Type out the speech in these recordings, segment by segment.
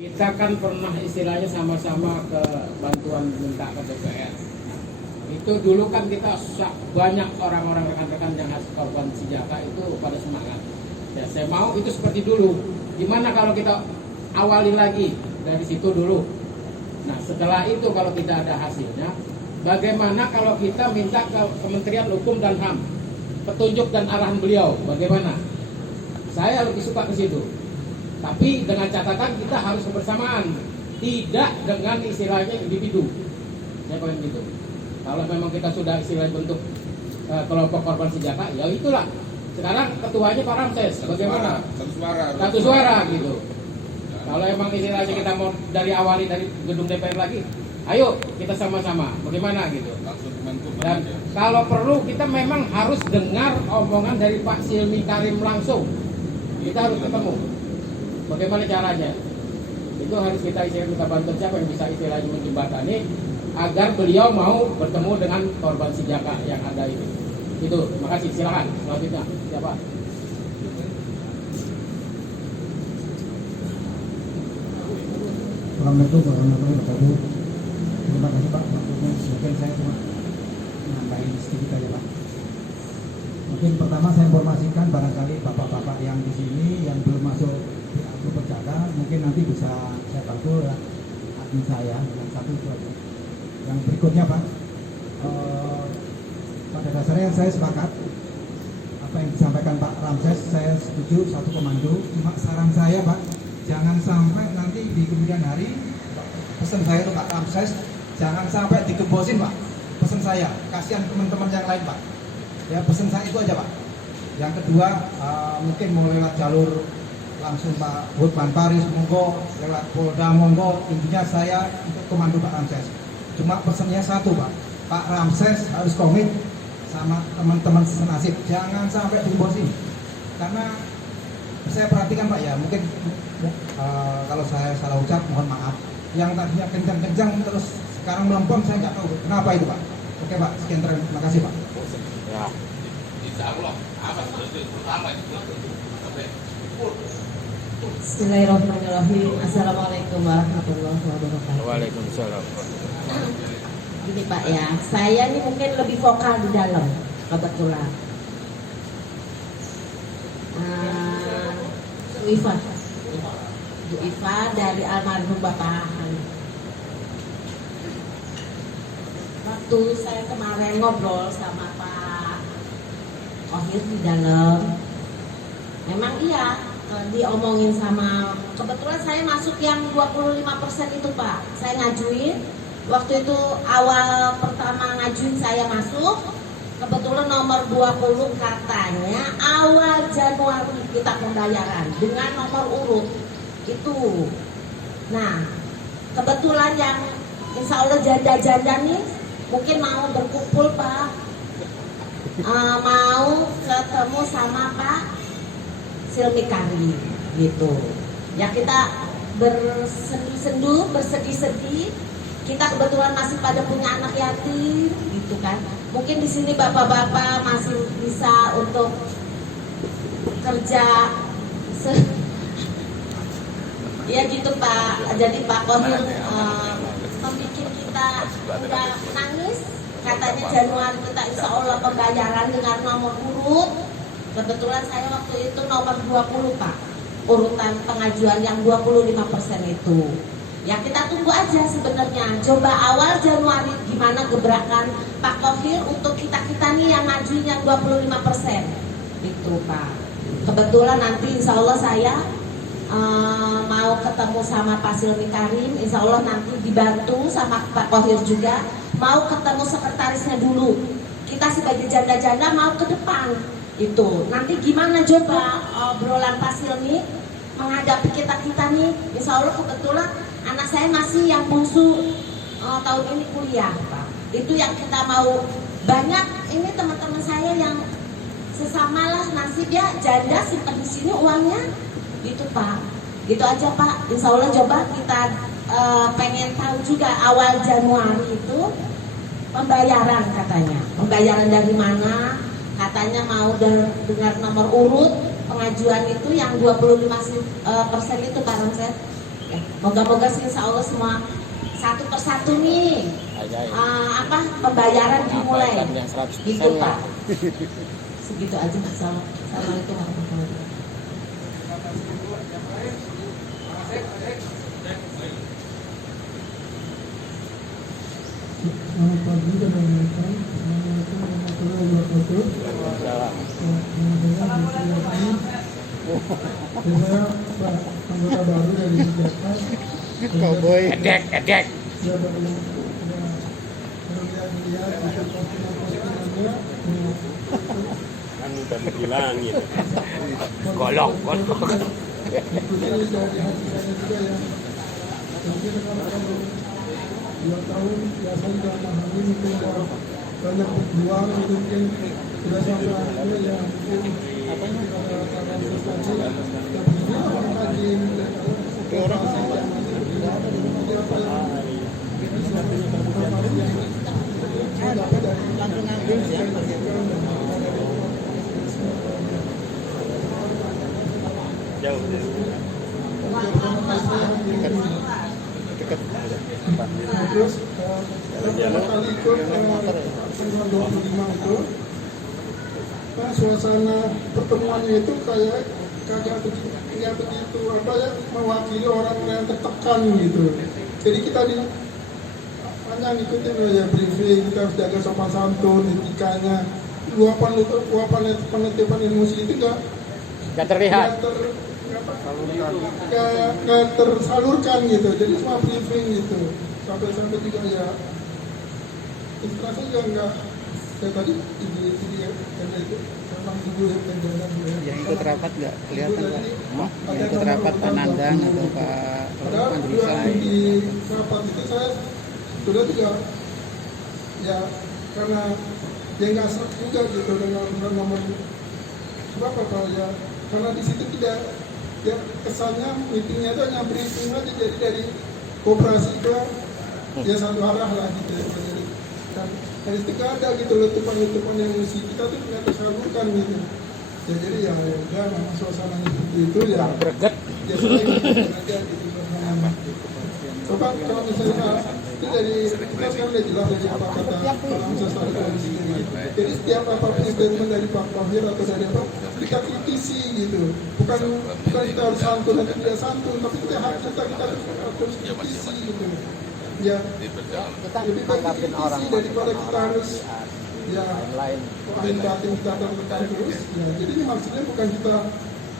Kita kan pernah istilahnya sama-sama ke bantuan minta ke DPR. Itu dulu kan kita banyak orang-orang rekan-rekan yang korban senjata itu pada semangat. Ya, saya mau itu seperti dulu. Gimana kalau kita awali lagi dari situ dulu? Nah, setelah itu kalau tidak ada hasilnya, bagaimana kalau kita minta ke Kementerian Hukum dan HAM petunjuk dan arahan beliau? Bagaimana? Saya lebih suka ke situ. Tapi dengan catatan kita harus kebersamaan, tidak dengan istilahnya individu. Saya pengen gitu. Kalau memang kita sudah istilahnya bentuk kelompok korban senjata, ya itulah. Sekarang ketuanya Pak Ramses, bagaimana? Satu suara gitu. Kalau emang istilahnya kita mau dari awali dari gedung DPR lagi, ayo kita sama-sama. Bagaimana gitu? Dan kalau perlu kita memang harus dengar omongan dari Pak Silmi Karim langsung. Kita harus ketemu. Bagaimana caranya? Itu harus kita minta bantuan siapa yang bisa istilahnya menjembatani agar beliau mau bertemu dengan korban senjata yang ada itu. Itu, makasih. Silakan. Selanjutnya, siapa? Assalamualaikum warahmatullahi wabarakatuh. Terima kasih Pak. Maksudnya mungkin saya cuma nambahin sedikit aja Pak. Mungkin pertama saya informasikan barangkali bapak-bapak yang di sini yang belum masuk di grup penjaga, mungkin nanti bisa saya bantu ya admin saya dengan satu itu aja. Yang berikutnya Pak, pada dasarnya saya sepakat apa yang disampaikan Pak Ramses, saya setuju satu komando. Cuma saran saya Pak, jangan sampai nanti di kemudian hari pesan saya tuh Pak Ramses, jangan sampai digembosin Pak. Pesan saya, kasihan teman-teman yang lain Pak. Ya pesan saya itu aja Pak. Yang kedua mungkin mau lewat jalur langsung Pak Hotman Paris monggo, lewat Polda monggo. Intinya saya untuk komando Pak Ramses. Cuma pesannya satu Pak, Pak Ramses harus komit sama teman-teman senasib, jangan sampai digembosin. Karena saya perhatikan Pak ya, mungkin kalau saya salah ucap mohon maaf. Yang tadinya kencang-kencang terus sekarang melempem, saya nggak tahu kenapa itu Pak. Oke Pak, sekian terima kasih Pak. Ya. Bismillahirrahmanirrahim. Assalamualaikum warahmatullahi wabarakatuh. Waalaikumsalam. Gini Pak ya, saya ini mungkin lebih vokal di dalam kebetulan. Bu Iva dari almarhum Bapak Han. Waktu saya kemarin ngobrol sama Pak Ohir di dalam, memang iya diomongin sama, kebetulan saya masuk yang 25% itu Pak. Saya ngajuin, waktu itu awal pertama ngajuin saya masuk, kebetulan nomor 20 katanya awal Januari kita pembayaran dengan nomor urut itu. Nah, kebetulan yang insya Allah janda-janda nih mungkin mau berkumpul Pak, mau ketemu sama Pak Silmi Karim gitu. Ya kita bersendu-sendu, bersedih-sedih. Kita kebetulan masih pada punya anak yatim gitu kan. Mungkin di sini bapak-bapak masih bisa untuk kerja ya gitu Pak. Jadi Pak Kohir membuat kita udah nangis. Katanya Januari kita insya Allah pembayaran dengan nomor urut. Kebetulan saya waktu itu nomor 20 Pak, urutan pengajuan yang 25% itu. Ya kita tunggu aja sebenarnya. Coba awal Januari gimana gebrakan Pak Kohir untuk kita-kita nih yang ngajuin yang 25%. Itu Pak. Kebetulan nanti insya Allah saya mau ketemu sama Pak Silmi Karim. Insya Allah nanti dibantu sama Pak Kohir juga. Mau ketemu sekretarisnya dulu. Kita sebagai janda-janda mau ke depan. Itu nanti gimana coba obrolan Pak Silmi menghadapi kita-kita nih. Insya Allah kebetulan anak saya masih yang bungsu tahun ini kuliah Pak. Itu yang kita mau. Banyak ini teman-teman saya yang sesama lah nasib ya, janda simpan di sini uangnya gitu Pak. Gitu aja Pak. Insya Allah coba kita pengen tahu juga awal Januari itu pembayaran katanya. Pembayaran dari mana? Katanya mau dengar nomor urut pengajuan itu yang 25% itu Pak Ramses. Ya, moga-moga sih insya Allah semua satu persatu nih pembayaran dimulai. Yang 100% Gitu lah. Pak. Segitu aja Mas. Assalamualaikum warahmatullahi wabarakatuh. Selamat pagi dan rekan. Assalamualaikum warahmatullahi wabarakatuh. Saya Pak anggota baru dari Jakarta. Cowboy. Edek. Saya baru lihat itu postingannya. Kan udah bilangin. Golok. Ikuti dari hasilnya juga ya. Mungkin kalau 2 tahun ya saya sudah memahami mungkin banyak berjuang itu mungkin sudah sampai akhirnya ya mungkin apa yang karena prestasi dan begini orang rajin dan orang yang masih berjuang jadi apa yang bisa informasi yang saya dapat dari saya sampaikan dan Jauh. terus pertama kali ikut tanggal 25 itu suasana pertemuannya itu kayak kagak begitu apa ya mewakili orang yang tertekan gitu. Jadi kita hanya ngikutin aja briefing, kita harus jaga sopan santun, etikanya, luapan penetipan emosi itu Gak terlihat. Gak tersalurkan gitu. Jadi semua briefing gitu. Sampai juga ya inspirasi juga enggak kayak tadi ibu itu memang ibu yang penjalan Yang ikut rapat nggak kelihatan Pak? Yang ikut rapat Pak Nandang atau Pak padahal dua di rapat itu saya sudah juga ya karena dia nggak serap juga gitu dengan nomor sebab apa ya karena di situ tidak ya kesannya meetingnya itu hanya briefing aja jadi dari kooperasi ke ya satu arah lah gitu ya jadi dan dari itu nggak ada gitu letupan emosi kita tuh nggak tersalurkan gitu ya jadi ya udah memang suasananya seperti itu ya Berget. ya saya aja gitu suasananya coba kalau misalnya itu dari kita sekarang udah jelas dari apa kata Pak Ramses tadi dari sini jadi setiap apapun statement dari Pak Bahir atau dari apa kita kritisi gitu bukan kita harus santun atau tidak santun tapi kita harus kritisi gitu ya lebih baik kritisi daripada kita harus ya angin batin kita tekan terus ya jadi ini maksudnya bukan kita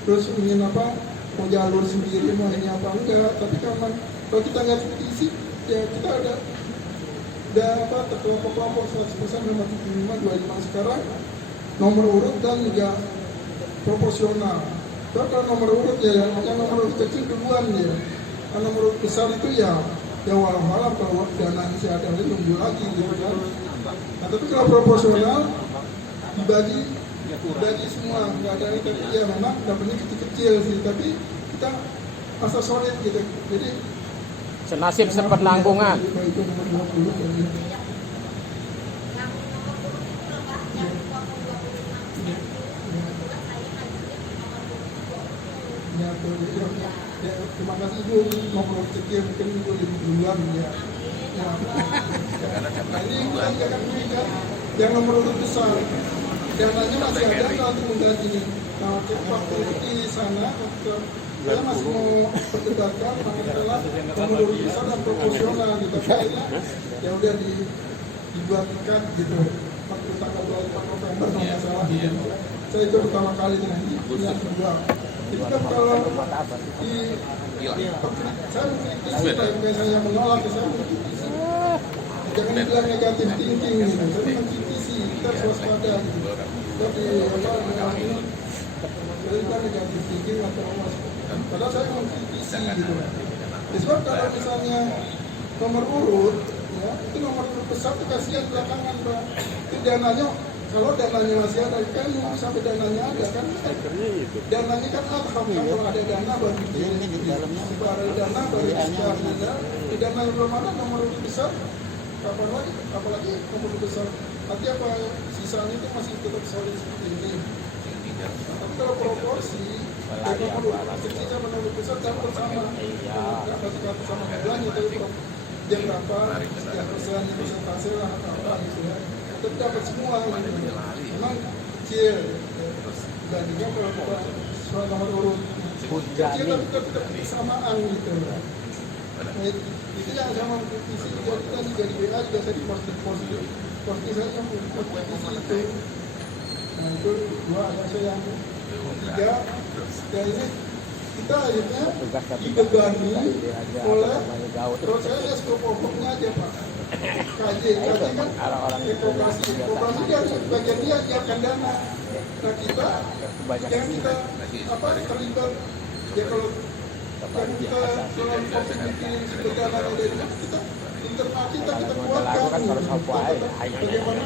terus ingin apa mau jalur sendiri mau ini apa enggak tapi kalau kita nggak kritisi ya kita udah apa terkelompok 100% nomor 75 25 sekarang nomor urut dan juga proporsional. Kalau nomor urut ya yang nomor urut kecil duluan ya. Kalau nomor urut besar itu ya walau kalau dana masih ada nunggu lagi gitu kan. Nah tapi kalau proporsional dibagi semua nggak ada itu ya memang dapatnya kecil sih tapi kita masa solid gitu. Jadi Senasib sepenanggungan. Ya, terima kasih Ibu nomor sekian mungkin Ibu lebih duluan ya. Nah, ini bukan jangan berikan yang nomor urut besar. Dananya masih ada kalau mengganti ini. Nah, waktu di sana saya masih mau perdebatkan adalah nomor urut besar dan proporsional gitu. Akhirnya ya udah dibuatkan gitu. Waktu tanggal 24 November kalau nggak salah. Saya itu pertama kali dengan yang kedua. Itu kan kalau saya mengkritisi, bukan saya menolak, saya mengkritisi. Jangan bilang negatif thinking gitu, tapi mengkritisi, kita harus waspada gitu. Jadi saya negatif thinking atau padahal saya mengkritisi gitu. Sebab kalau misalnya nomor urut, ya itu nomor urut besar itu kasihan belakangan Pak. Itu dananya kalau dananya masih ada kan sampai dananya ada kan dananya kan kalau ada dana baru ada dana baru ada di dana yang belum ada nomor besar apalagi nomor besar nanti apa sisanya itu masih tetap solid seperti ini Tapi kalau proporsi, kecilnya menurut besar campur sama. Berapa sama jumlahnya tapi dia berapa, sekian persen, yang persentase lah apa gitu ya. Tapi dapat semua. Memang kecil. Dibandingkan kalau kita soal nomor urut kecil tapi tetap kesamaan gitu. Nah, itu yang sama kompetisi juga kita dari WA juga saya di posting saya yang kompetisi itu. Nah itu 2 ada saya yang 3. Dan ini kita akhirnya dibebani oleh proses pokoknya aja Pak. KJ kan koperasi dia bagian dia siapkan dana. Nah kita yang kita terlibat ya kalau yang kita dalam COVID bikin bagaimana dari kita internal kita kuatkan bagaimana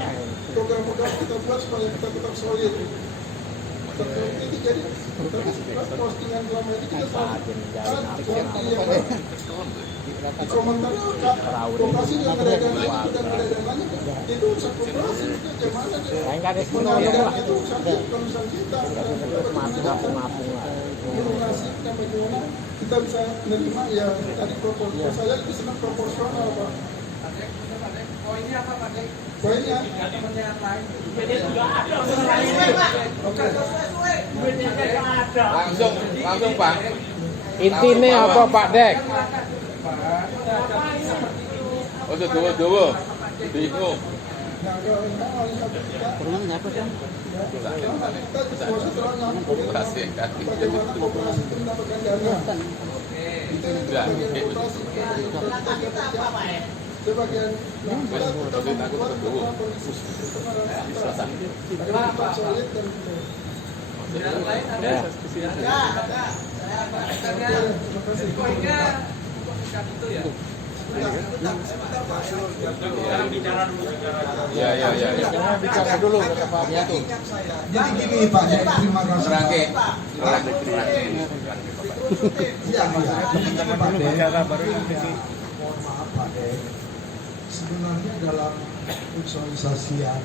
program-program kita buat supaya kita tetap solid. Ini jadi postingan selama ini kita selalu di komentar koperasi yang ada dananya dan ada dananya itu usaha koperasi itu gimana pengadaan itu usaha kita lunasi dan bagaimana kita bisa menerima ya tadi proporsional. Saya lebih senang proporsional Pak. Poinnya apa Pak? Poinnya langsung Pak. Intinya apa Pak Dek? Oh itu dua. Bingung. Kurang apa kan? Koperasi kan. Bagaimana koperasi itu mendapatkan dana? Itu sebagian kita membuat kondisi kita solid dan Ya. Bicara dulu kata Pak Yatu. Jadi gini Pak, terima kasih. Rangke. Iya, jadi gini Pak mohon maaf Pak Dek. Sebenarnya dalam visualisasi yang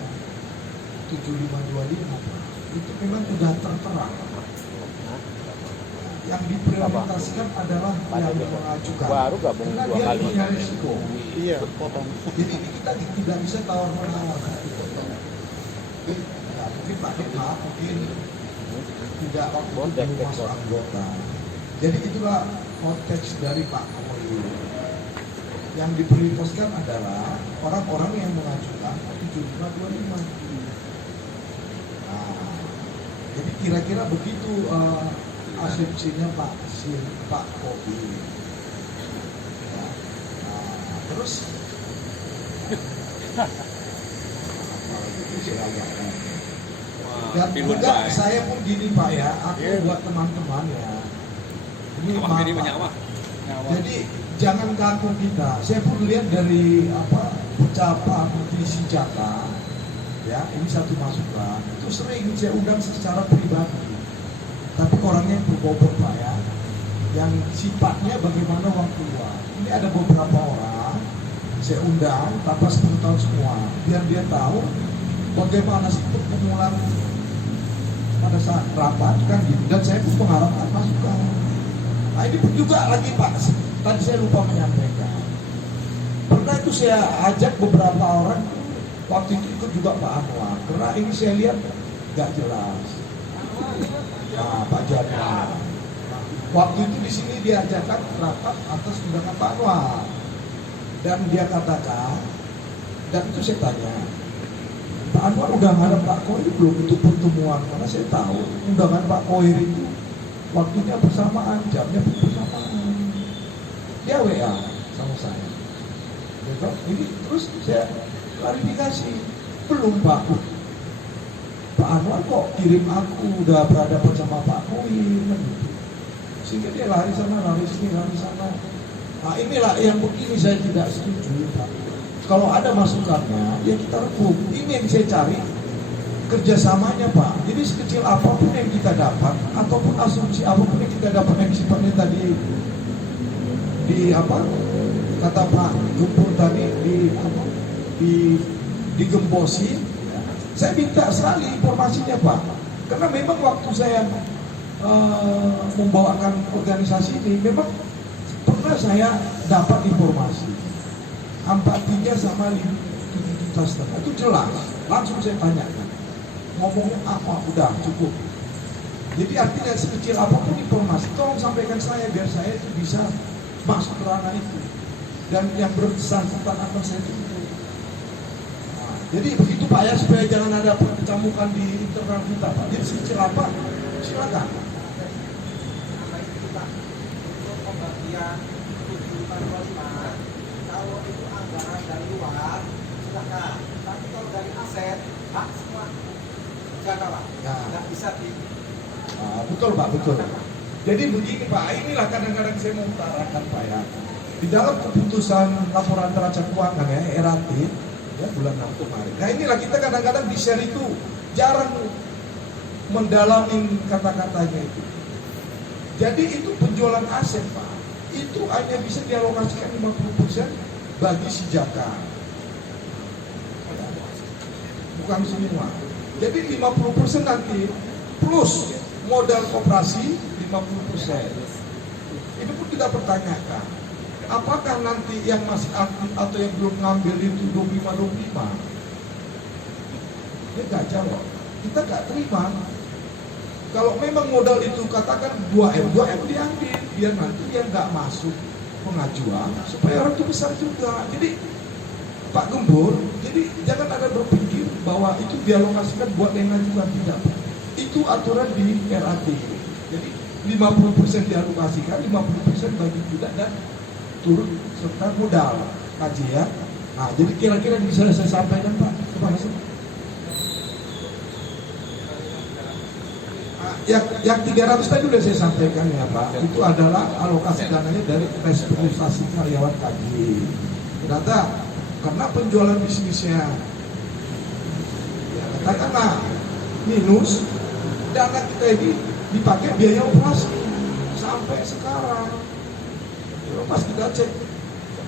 7525 Pak, itu memang sudah tertera. Yang diprioritaskan adalah yang mengajukan. Baru gabung karena 2 dia kali. punya risiko. Iya, potong. Jadi ini kita tidak bisa tawar menawar. Mungkin Pak Dek mungkin tidak masuk anggota. Jadi itulah konteks dari Pak Koyi. Yang diprioritaskan adalah orang-orang yang mengajukan 7525. Nah, jadi kira-kira begitu asumsinya Pak Koyi. Ya. Nah, terus dan juga saya pun gini Pak ya, aku buat teman-teman ya. Ini maaf. Jadi jangan kaku kita. Saya pun lihat dari ucapan visi Jaka, ya ini satu masukan. Itu sering saya undang secara pribadi. Tapi orangnya yang berbobot Pak ya, yang sifatnya bagaimana uang keluar. Ini ada beberapa orang saya undang tanpa sepengetahuan semua, biar dia tahu bagaimana sih pertemuan pada saat rapat kan gitu. Dan saya pun mengharapkan masukan. Nah ini pun juga lagi Pak, tadi saya lupa menyampaikan. Pernah itu saya ajak beberapa orang, waktu itu ikut juga Pak Anwar. Karena ini saya lihat nggak jelas. Nah, Pak Jaka. Waktu itu di sini diajarkan rapat atas undangan Pak Anwar. Dan dia katakan, dan itu saya tanya, Pak Anwar udah ngarep Pak Koir belum untuk pertemuan? Karena saya tahu undangan Pak Koir itu waktunya bersamaan, jamnya bersamaan. Dia WA sama saya. Ini terus saya klarifikasi, belum Pak. Pak Anwar kok kirim aku udah berhadapan sama Pak Koir kan gitu. Sehingga dia lari sana, lari sini, lari sana. Nah inilah yang begini saya tidak setuju Pak. Kalau ada masukannya, ya kita rembuk. Ini yang saya cari kerjasamanya Pak. Jadi sekecil apapun yang kita dapat, ataupun asumsi apapun yang kita dapat yang sifatnya tadi kata Pak Gempur tadi digembosi. Saya minta sekali informasinya Pak. Karena memang waktu saya membawakan organisasi ini, memang pernah saya dapat informasi 43 sama 5 juta setengah itu jelas, langsung saya tanyakan, ngomongnya apa, udah cukup. Jadi artinya sekecil apapun informasi, tolong sampaikan saya biar saya itu bisa masuk ke ranah itu, dan yang bersangkutan akan saya tuntut. Nah, jadi begitu Pak ya, supaya jangan ada perkecambukan di internal kita Pak. Jadi sekecil apa, silakan. Kalau itu anggaran dari luar, silakan. Tapi kalau dari aset, hak semua jaga Pak. Nggak bisa di. Betul Pak, betul. Jadi begini Pak, inilah kadang-kadang saya mau utarakan Pak ya. Di dalam keputusan laporan neraca keuangan ya, RAT, ya bulan 6 kemarin. Nah inilah kita kadang-kadang di share itu jarang mendalami kata-katanya itu. Jadi itu penjualan aset Pak, itu hanya bisa dialokasikan 50% bagi si Jaka. Bukan semua. Jadi 50% nanti plus modal koperasi 50%. Itu pun kita pertanyakan, apakah nanti yang masih aktif atau yang belum ngambil itu 25-25? Dia nggak jawab. Kita nggak terima. Kalau memang modal itu katakan 2M diambil, biar nanti dia nggak masuk pengajuan, supaya orang itu besar juga. Jadi Pak Gembur, jadi jangan ada berpikir bahwa itu dialokasikan buat yang ngajukan, tidak. Itu aturan di RAT. Jadi 50% dialokasikan, 50% bagi budak dan turut serta modal kaji ya. Nah, jadi kira-kira bisa saya sampaikan Pak kepada semua. Yang 300 tadi sudah saya sampaikan ya Pak, itu adalah alokasi dananya dari restrukturisasi karyawan kaji. Ternyata karena penjualan bisnisnya ya, katakanlah minus, dana kita ini dipakai biaya operasi sampai sekarang. Pas kita cek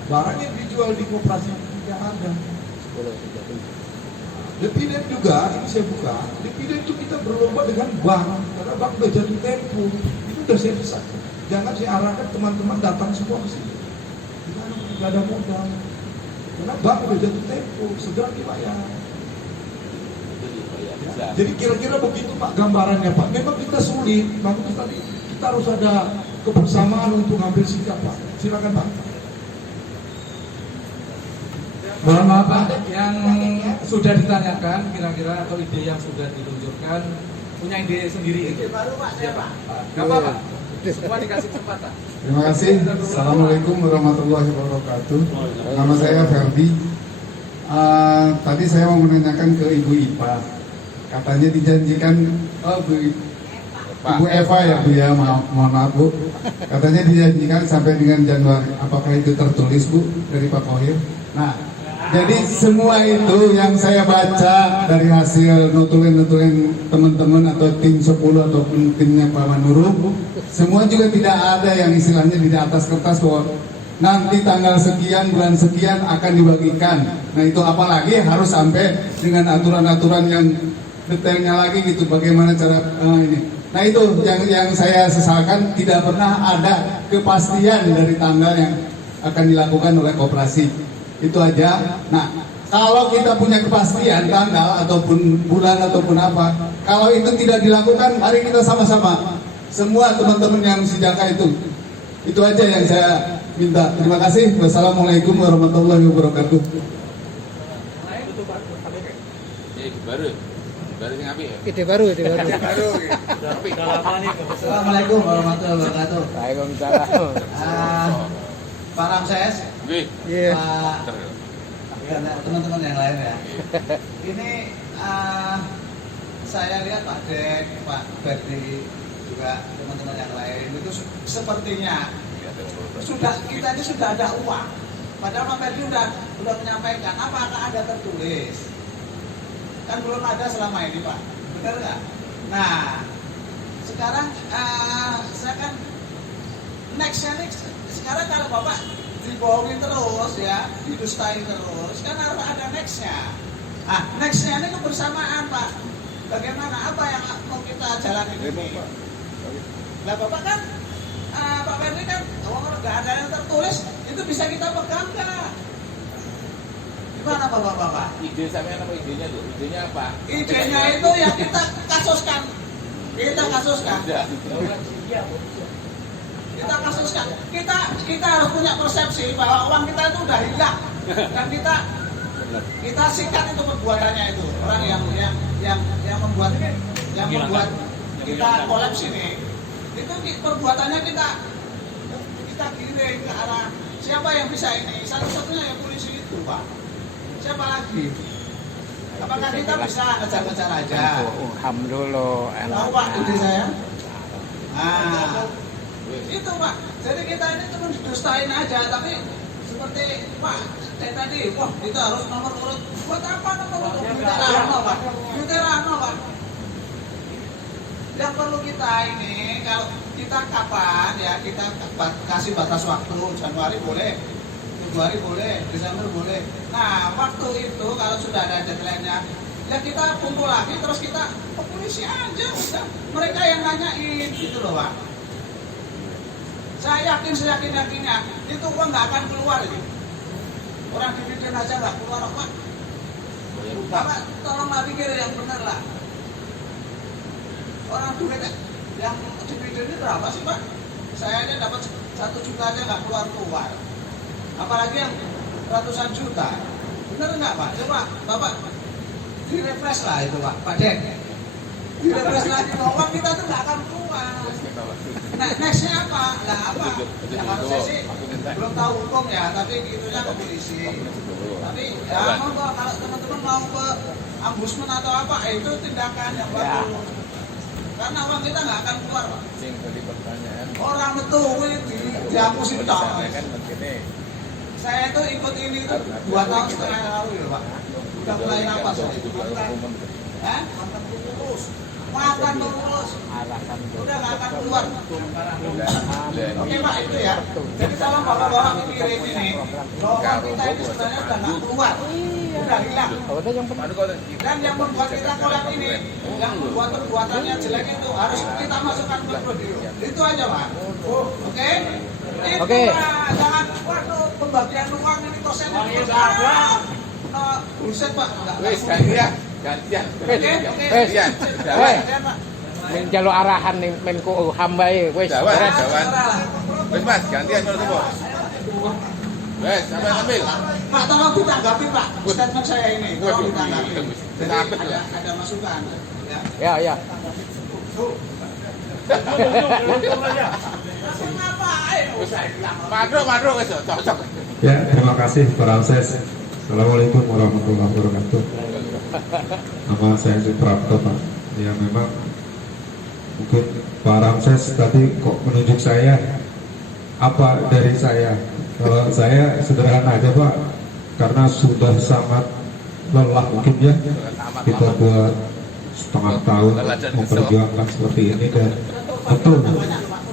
barang yang dijual di koperasi tidak ada. Dividen juga, ini saya buka, dividen itu kita berlomba dengan bank, karena bank udah jatuh tempo. Itu udah saya pesan. Jangan saya arahkan teman-teman datang semua ke sini. Gimana nggak ada modal? Karena bank udah jatuh tempo, segera dibayar. Ya, jadi kira-kira begitu Pak gambarannya Pak. Memang kita sulit, makanya tadi kita harus ada kebersamaan untuk ngambil sikap Pak. Silakan Pak. Mohon maaf Pak, yang sudah ditanyakan kira-kira atau ide yang sudah diluncurkan punya ide sendiri. Ide baru Pak, siapa? Gak apa-apa, semua dikasih kesempatan. Terima kasih. Assalamualaikum warahmatullahi wabarakatuh. Nama saya Ferdi. Tadi saya mau menanyakan ke Ibu Ipa. Katanya dijanjikan, Ibu Eva ya Bu ya, mohon maaf Bu. Katanya dijanjikan sampai dengan Januari. Apakah itu tertulis Bu dari Pak Kohir? Nah, jadi semua itu yang saya baca dari hasil nutulin teman-teman atau tim 10 ataupun timnya Pak Manurung, semua juga tidak ada yang istilahnya di atas kertas bahwa nanti tanggal sekian, bulan sekian akan dibagikan. Nah itu apalagi harus sampai dengan aturan-aturan yang detailnya lagi gitu, bagaimana cara ini. Nah itu yang saya sesalkan, tidak pernah ada kepastian dari tanggal yang akan dilakukan oleh koperasi. Itu aja. Nah, kalau kita punya kepastian tanggal ataupun bulan ataupun apa, kalau itu tidak dilakukan, mari kita sama-sama semua teman-teman yang sejaka itu aja yang saya minta. Terima kasih. Wassalamualaikum warahmatullahi wabarakatuh. Ide baru. Assalamualaikum warahmatullahi wabarakatuh. Waalaikumsalam. Pak Ramses, Iya. Pak teman-teman yang lain ya. Ini saya lihat Pak Dek, Pak Berdi, juga teman-teman yang lain itu sepertinya kita ini sudah ada uang. Padahal Pak Berdi sudah menyampaikan apakah ada tertulis. Kan belum ada selama ini Pak, benar nggak? Nah, sekarang saya kan nextnya sekarang kalau Bapak dibohongin terus ya, didustain terus, kan harus ada nextnya. Nah, nextnya ini kebersamaan Pak. Bagaimana, apa yang mau kita kita jalanin ini. Nah Bapak kan, Pak Ferdi kan, kalau nggak ada yang tertulis, itu bisa kita pegang nggak? Gimana Bapak? Ide sampai apa idenya tuh? Idenya apa? Idenya itu yang kita kasuskan. Kita kasuskan. Kita harus punya persepsi bahwa uang kita itu udah hilang dan kita sikat itu perbuatannya itu orang yang membuat kita kolaps ini itu perbuatannya kita giring ke arah siapa yang bisa ini satu-satunya yang polisi itu Pak. Siapa lagi? Apakah kita bisa ngejar-ngejar aja? Alhamdulillah. Tahu Pak ide saya? Nah, itu Pak. Jadi kita ini cuma didustain aja, tapi seperti Pak saya tadi, wah kita harus nomor urut. Buat apa nomor urut? Yuterano Pak. Yang perlu kita ini, kalau kita kapan ya kita kasih batas waktu, Januari boleh, Februari boleh, Desember boleh. Nah waktu itu kalau sudah ada deadline-nya, ya kita kumpul lagi terus kita ke polisi aja udah. Mereka yang nanyain gitu loh Pak. Saya yakinnya itu uang nggak akan keluar ini. Orang dividen aja nggak keluar Pak. Bapak tolonglah pikir yang benar lah. Orang duit yang dividen itu berapa sih Pak? Saya aja dapat 1 juta aja nggak keluar. Apalagi yang ratusan juta. Benar nggak Pak? Coba Bapak direfresh lah itu Pak Den. Direfresh lagi uang kita tuh nggak akan keluar. Nah, nextnya apa? Nah apa? Ya kalau saya sih belum tahu hukum ya, tapi gitunya ke polisi. Tapi ya kalau teman-teman mau ke ambusmen atau apa, itu tindakan yang bagus. Karena uang kita nggak akan keluar Pak. Orang itu dihapusin toh. Saya itu ikut ini tuh 2 tahun setengah lalu ya Pak. Udah mulai napas saya. Makan terus. Udah nggak akan keluar. Oke Pak itu ya. Jadi tolong bapak-bapak pikirin ini. Bahwa kita ini sebenarnya udah nggak keluar. Udah hilang. Dan yang membuat kita kolab ini, yang membuat perbuatannya jelek itu harus kita masukkan ke video. Itu aja Pak. Oke? Oke. Jangan waduh pembagian uang ini dosen ini. Buset Pak. Wes gantian. Oke. Menjalur arahan nih Menko Hambai wes. Wes Mas, gantian kalau semua. Wes, sampai ambil. Pak tolong ditanggapi Pak. Statement saya ini tolong ditanggapi. Jadi ada masukan. Ya. Madro wes cocok. Ya, terima kasih Pak Ramses. Assalamualaikum warahmatullahi wabarakatuh. Nama saya Suprapto Pak. Ya memang mungkin Pak Ramses tadi kok menunjuk saya, apa dari saya? Kalau saya sederhana aja Pak, karena sudah sangat lelah mungkin ya kita buat setengah tahun memperjuangkan seperti ini dan betul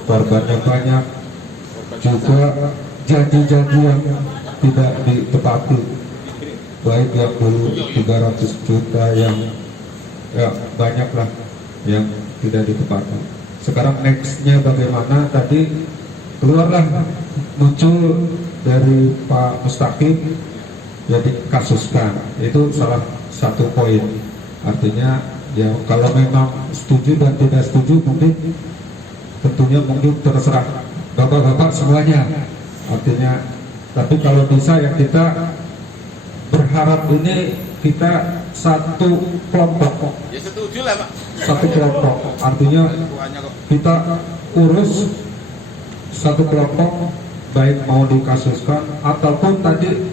korbannya banyak, juga janji-janji yang tidak ditepati, baik yang dulu 300 juta yang ya banyak lah yang tidak ditepati. Sekarang nextnya bagaimana? Tadi keluarlah muncul dari Pak Mustaqim ya dikasuskan, itu salah satu poin. Artinya ya kalau memang setuju dan tidak setuju mungkin tentunya mungkin terserah bapak-bapak semuanya. Artinya tapi kalau bisa ya kita berharap ini kita satu kelompok. Ya setuju lah Pak. Satu kelompok. Artinya kita urus satu kelompok, baik mau dikasuskan ataupun tadi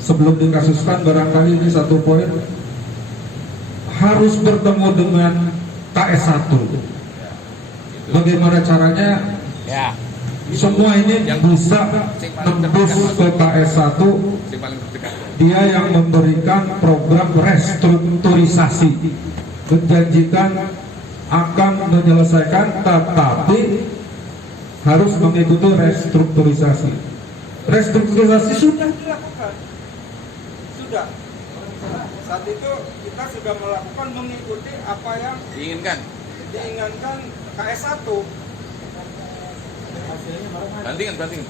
sebelum dikasuskan barangkali ini satu poin harus bertemu dengan KS1. Bagaimana caranya? Ya. Semua ini bisa tembus ke KS1. Dia yang memberikan program restrukturisasi, menjanjikan akan menyelesaikan, tetapi harus mengikuti restrukturisasi. Restrukturisasi sudah dilakukan. Sudah. Saat itu kita sudah melakukan mengikuti apa yang diinginkan. diinginkan KS1. Banding. Banding.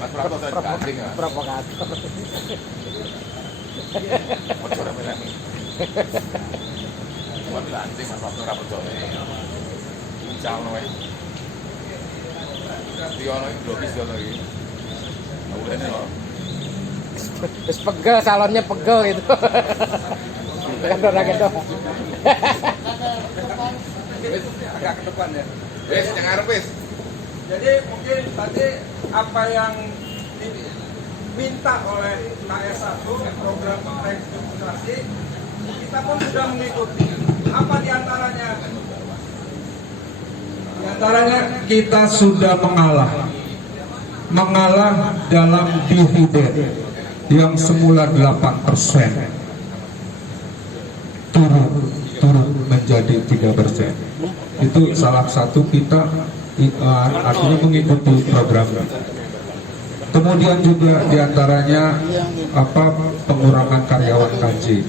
Mas Prato tadi banding ya. Provokator. Percaya benar. Cuma banding Mas Prato ora percaya. Uncang wae. Diono iki blokis yo iki. Urene lho. Terus pegel, salonnya pegel gitu. Kan orang gitu. Agak ke depan ya. Wes yang ngarep wes. Jadi mungkin tadi apa yang diminta oleh KS1 program restrukturisasi kita pun sudah mengikuti. Apa diantaranya? Diantaranya kita sudah mengalah dalam dividen yang semula 8% turun menjadi 3%. Itu salah satu kita artinya mengikuti program. Kemudian juga diantaranya pengurangan karyawan gaji,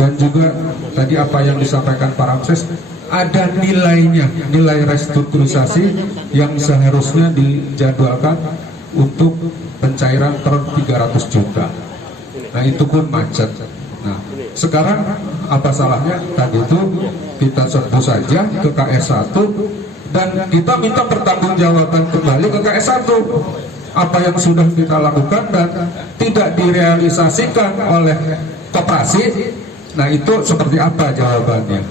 dan juga tadi apa yang disampaikan Pak Ramses, ada nilainya, nilai restrukturisasi yang seharusnya dijadwalkan untuk pencairan per 300 juta. Nah itu pun macet. Nah sekarang apa salahnya tadi itu kita serbu saja ke KS1 dan kita minta pertanggungjawaban kembali ke KS1 apa yang sudah kita lakukan dan tidak direalisasikan oleh koperasi. Nah itu seperti apa jawabannya?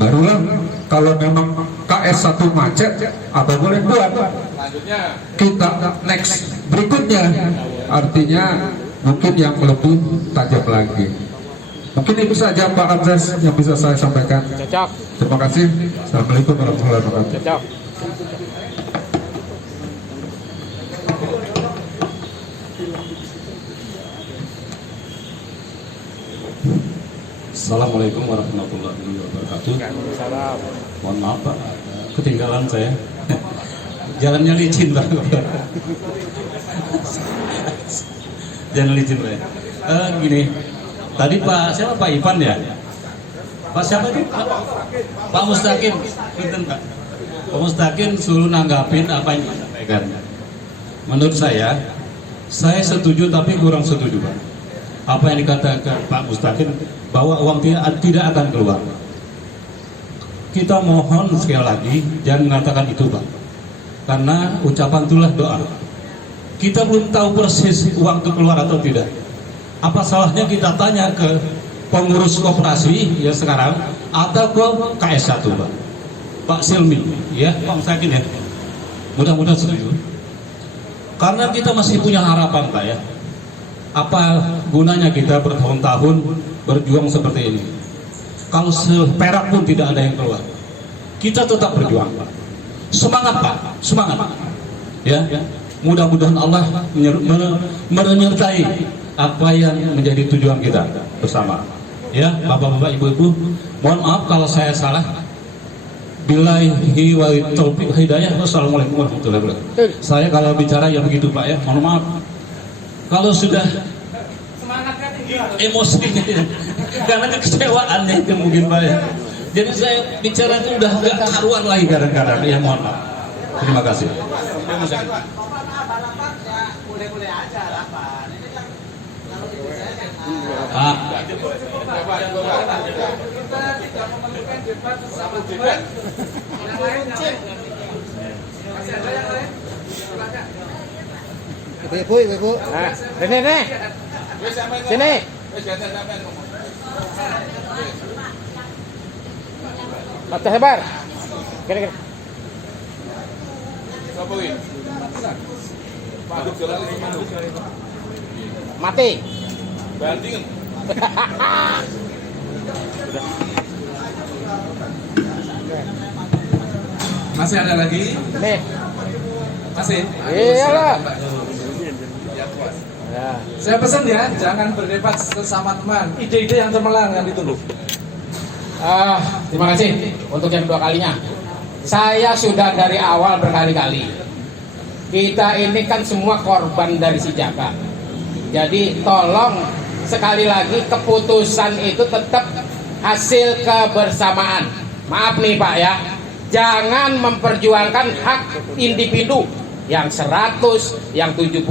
Barulah kalau memang KS1 macet apa boleh buat. Selanjutnya Kita next berikutnya, artinya mungkin yang lebih tajam lagi. Mungkin itu saja Pak Ramses yang bisa saya sampaikan. Cocok. Terima kasih. Assalamualaikum warahmatullahi wabarakatuh. Cocok. Assalamualaikum warahmatullahi wabarakatuh. Salam. Mohon maaf Pak, ketinggalan saya. Jalannya licin Pak. Jalan licin Pak. Gini, tadi Pak siapa Pak Ivan ya? Pak siapa itu? Pak Mustaqim, Punten Pak. Pak Mustaqim suruh nanggapin apa yang disampaikan. Menurut saya setuju tapi kurang setuju Pak. Apa yang dikatakan Pak Mustaqim bahwa uang tidak akan keluar. Kita mohon sekali lagi jangan mengatakan itu Pak, karena ucapan itulah doa. Kita belum tahu persis uang itu keluar atau tidak. Apa salahnya kita tanya ke pengurus koperasi ya sekarang atau ke KS1 Pak, Pak Silmi ya, Pak Mustaqim ya, mudah-mudahan setuju. Karena kita masih punya harapan Pak ya. Apa gunanya kita bertahun-tahun berjuang seperti ini kalau seperak pun tidak ada yang keluar? Kita tetap berjuang Pak. Semangat Pak, semangat ya. Mudah-mudahan Allah menyertai apa yang menjadi tujuan kita bersama ya. Bapak-bapak, ibu-ibu, mohon maaf kalau saya salah. Billahi wal taufiq hidayah. Wassalamualaikum warahmatullahi wabarakatuh. Saya kalau bicara ya begitu Pak ya, mohon maaf kalau sudah emosinya karena kekecewaannya itu mungkin Pak ya. Jadi saya bicara itu udah gak karuan lagi kadang-kadang ya, mohon maaf. Terima kasih. Boleh-boleh aja lah Pak. Ini kan kalau itu saya Pak, Kita tidak memerlukan debat bersama debat. Yang lain. Masih ada yang lain? Silakan. Ibu. Nah, sini. Sini. Mata sebar. Gini. Mati. banding. Masih ada lagi? Nih. Masih? Iyalah. Ya. Saya pesan ya, jangan berdebat sesama teman. Ide-ide yang cemerlang yang ditunggu. Terima kasih untuk yang kedua kalinya. Saya sudah dari awal berkali-kali. Kita ini kan semua korban dari si Jaka. Jadi tolong sekali lagi keputusan itu tetap hasil kebersamaan. Maaf nih Pak ya, jangan memperjuangkan hak individu yang 100, yang 75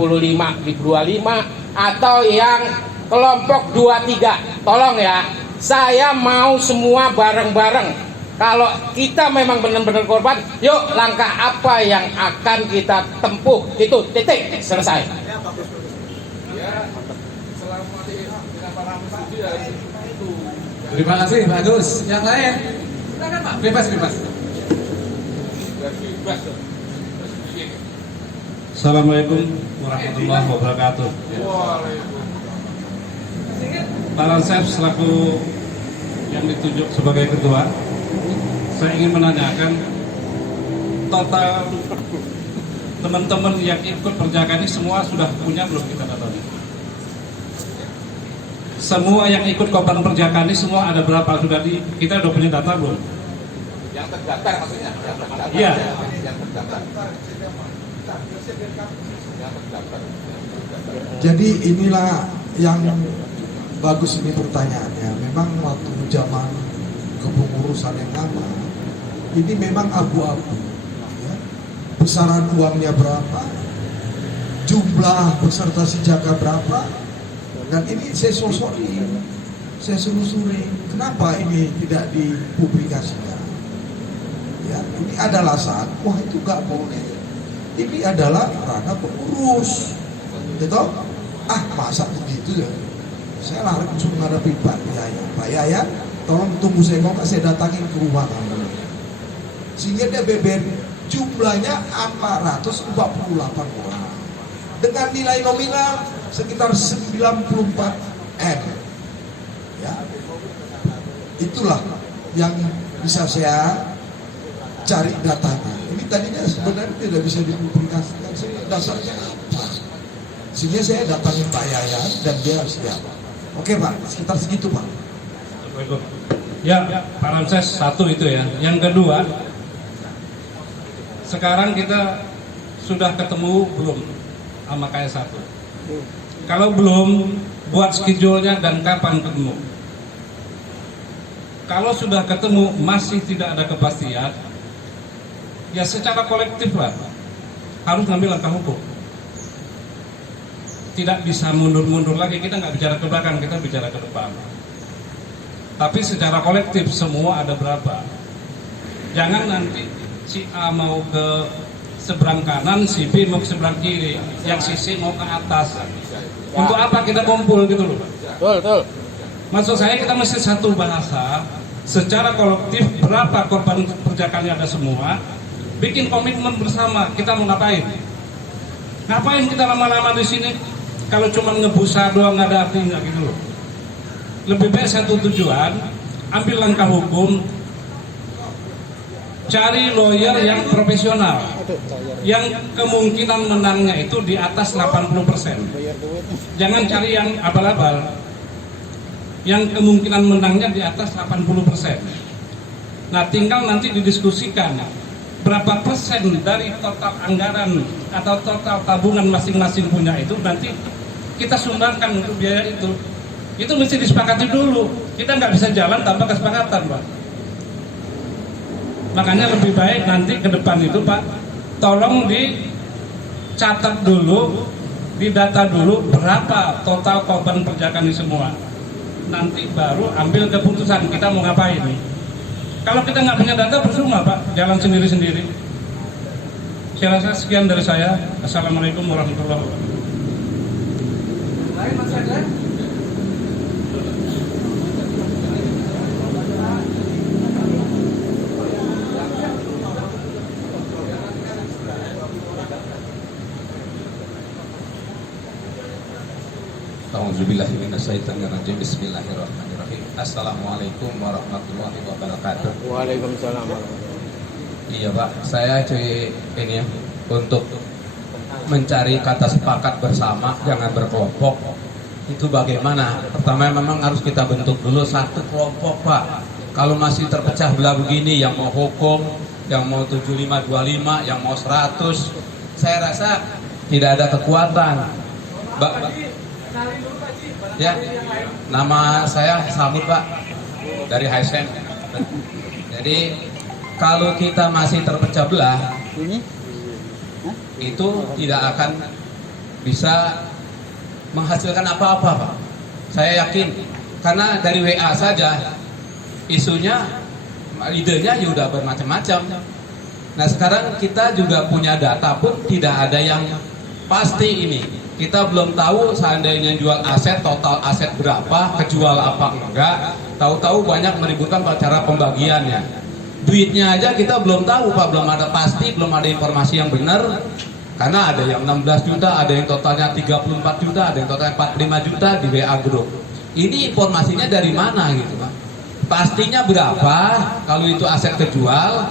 di 25, atau yang kelompok 23. Tolong ya, saya mau semua bareng-bareng. Kalau kita memang benar-benar korban, yuk langkah apa yang akan kita tempuh, itu titik, selesai. Terima kasih Pak Agus. Yang lain, silakan Pak, bebas. Assalamualaikum warahmatullahi wabarakatuh. Pak Ramses selaku yang ditunjuk sebagai ketua, saya ingin menanyakan total teman-teman yang ikut perjaka ini semua sudah punya belum kita datanya? Semua yang ikut korban perjaka ini semua ada berapa? Kita udah punya data belum? Yang terdaftar maksudnya? Iya. Yang terdaftar. Jadi inilah yang bagus ini pertanyaannya. Memang waktu zaman kepengurusan yang lama, ini memang abu-abu. Ya. Besaran uangnya berapa, jumlah peserta sijaka berapa, dan ini saya selusuri. Kenapa ini tidak dipublikasikan? Ya, ini ada alasan. Wah itu nggak boleh. Ini adalah ranah pengurus, gitu? Masa begitu ya? Saya lari langsung menghadapi Pak Yaya, tolong tunggu saya kok, saya datangin ke rumah kamu. Sehingga dia beber jumlahnya 448 orang dengan nilai nominal sekitar 94 M. Ya, itulah yang bisa saya cari datanya. Ini tadinya sebenarnya tidak bisa dipublikasikan. Dasarnya apa? Sehingga saya datangin Pak Yaya dan dia siap. Oke Pak, sekitar segitu Pak. Ya, Pak Ramses, satu itu ya. Yang kedua, sekarang kita sudah ketemu belum sama KS1? Kalau belum, buat schedule-nya dan kapan ketemu. Kalau sudah ketemu masih tidak ada kepastian, ya secara kolektif lah harus ngambil langkah hukum. Tidak bisa mundur-mundur lagi, kita nggak bicara ke belakang, kita bicara ke depan. Tapi secara kolektif semua ada berapa. Jangan nanti si A mau ke seberang kanan, si B mau ke seberang kiri, yang si C mau ke atas. Untuk apa kita kumpul gitu loh. Betul. Maksud saya kita mesti satu bahasa, secara kolektif berapa korban perjakannya ada semua, bikin komitmen bersama, kita mau ngapain. Ngapain kita lama-lama di sini kalau cuma ngebusa doang nggak ada artinya gitu loh. Lebih baik satu tujuan, ambil langkah hukum, cari lawyer yang profesional, yang kemungkinan menangnya itu di atas 80%. Jangan cari yang abal-abal, yang kemungkinan menangnya di atas 80%. Nah tinggal nanti didiskusikan berapa persen dari total anggaran atau total tabungan masing-masing punya itu nanti kita sumbangkan untuk biaya itu. Itu mesti disepakati dulu. Kita nggak bisa jalan tanpa kesepakatan, Pak. Makanya lebih baik nanti ke depan itu, Pak, tolong dicatat dulu, didata dulu berapa total korban perjakan ini semua. Nanti baru ambil keputusan kita mau ngapain nih. Kalau kita nggak punya data, percuma Pak, jalan sendiri-sendiri. Saya rasa sekian dari saya. Assalamualaikum warahmatullahi wabarakatuh. Lain Mas Ada? A'udzubillahiminasyaitonirrajim. Bismillahirrahmanirrahim. Assalamualaikum warahmatullahi wabarakatuh. Waalaikumsalam. Iya Pak, saya ini ya, untuk mencari kata sepakat bersama, jangan berkelompok. Itu bagaimana? Pertama memang harus kita bentuk dulu satu kelompok Pak. Kalau masih terpecah belah begini, yang mau hukum, yang mau 7525, yang mau 100, saya rasa tidak ada kekuatan. Ya, nama saya Samud Pak, dari Hisense. Jadi kalau kita masih terpecah belah, itu tidak akan bisa menghasilkan apa-apa Pak. Saya yakin, karena dari WA saja isunya, idenya sudah bermacam-macam. Nah sekarang kita juga punya data pun tidak ada yang pasti ini. Kita belum tahu seandainya jual aset, total aset berapa, kejual apa enggak. Tahu-tahu banyak meributkan cara pembagiannya. Duitnya aja kita belum tahu Pak, belum ada pasti, belum ada informasi yang benar. Karena ada yang 16 juta, ada yang totalnya 34 juta, ada yang totalnya 45 juta di WA Group. Ini informasinya dari mana gitu Pak? Pastinya berapa, kalau itu aset kejual,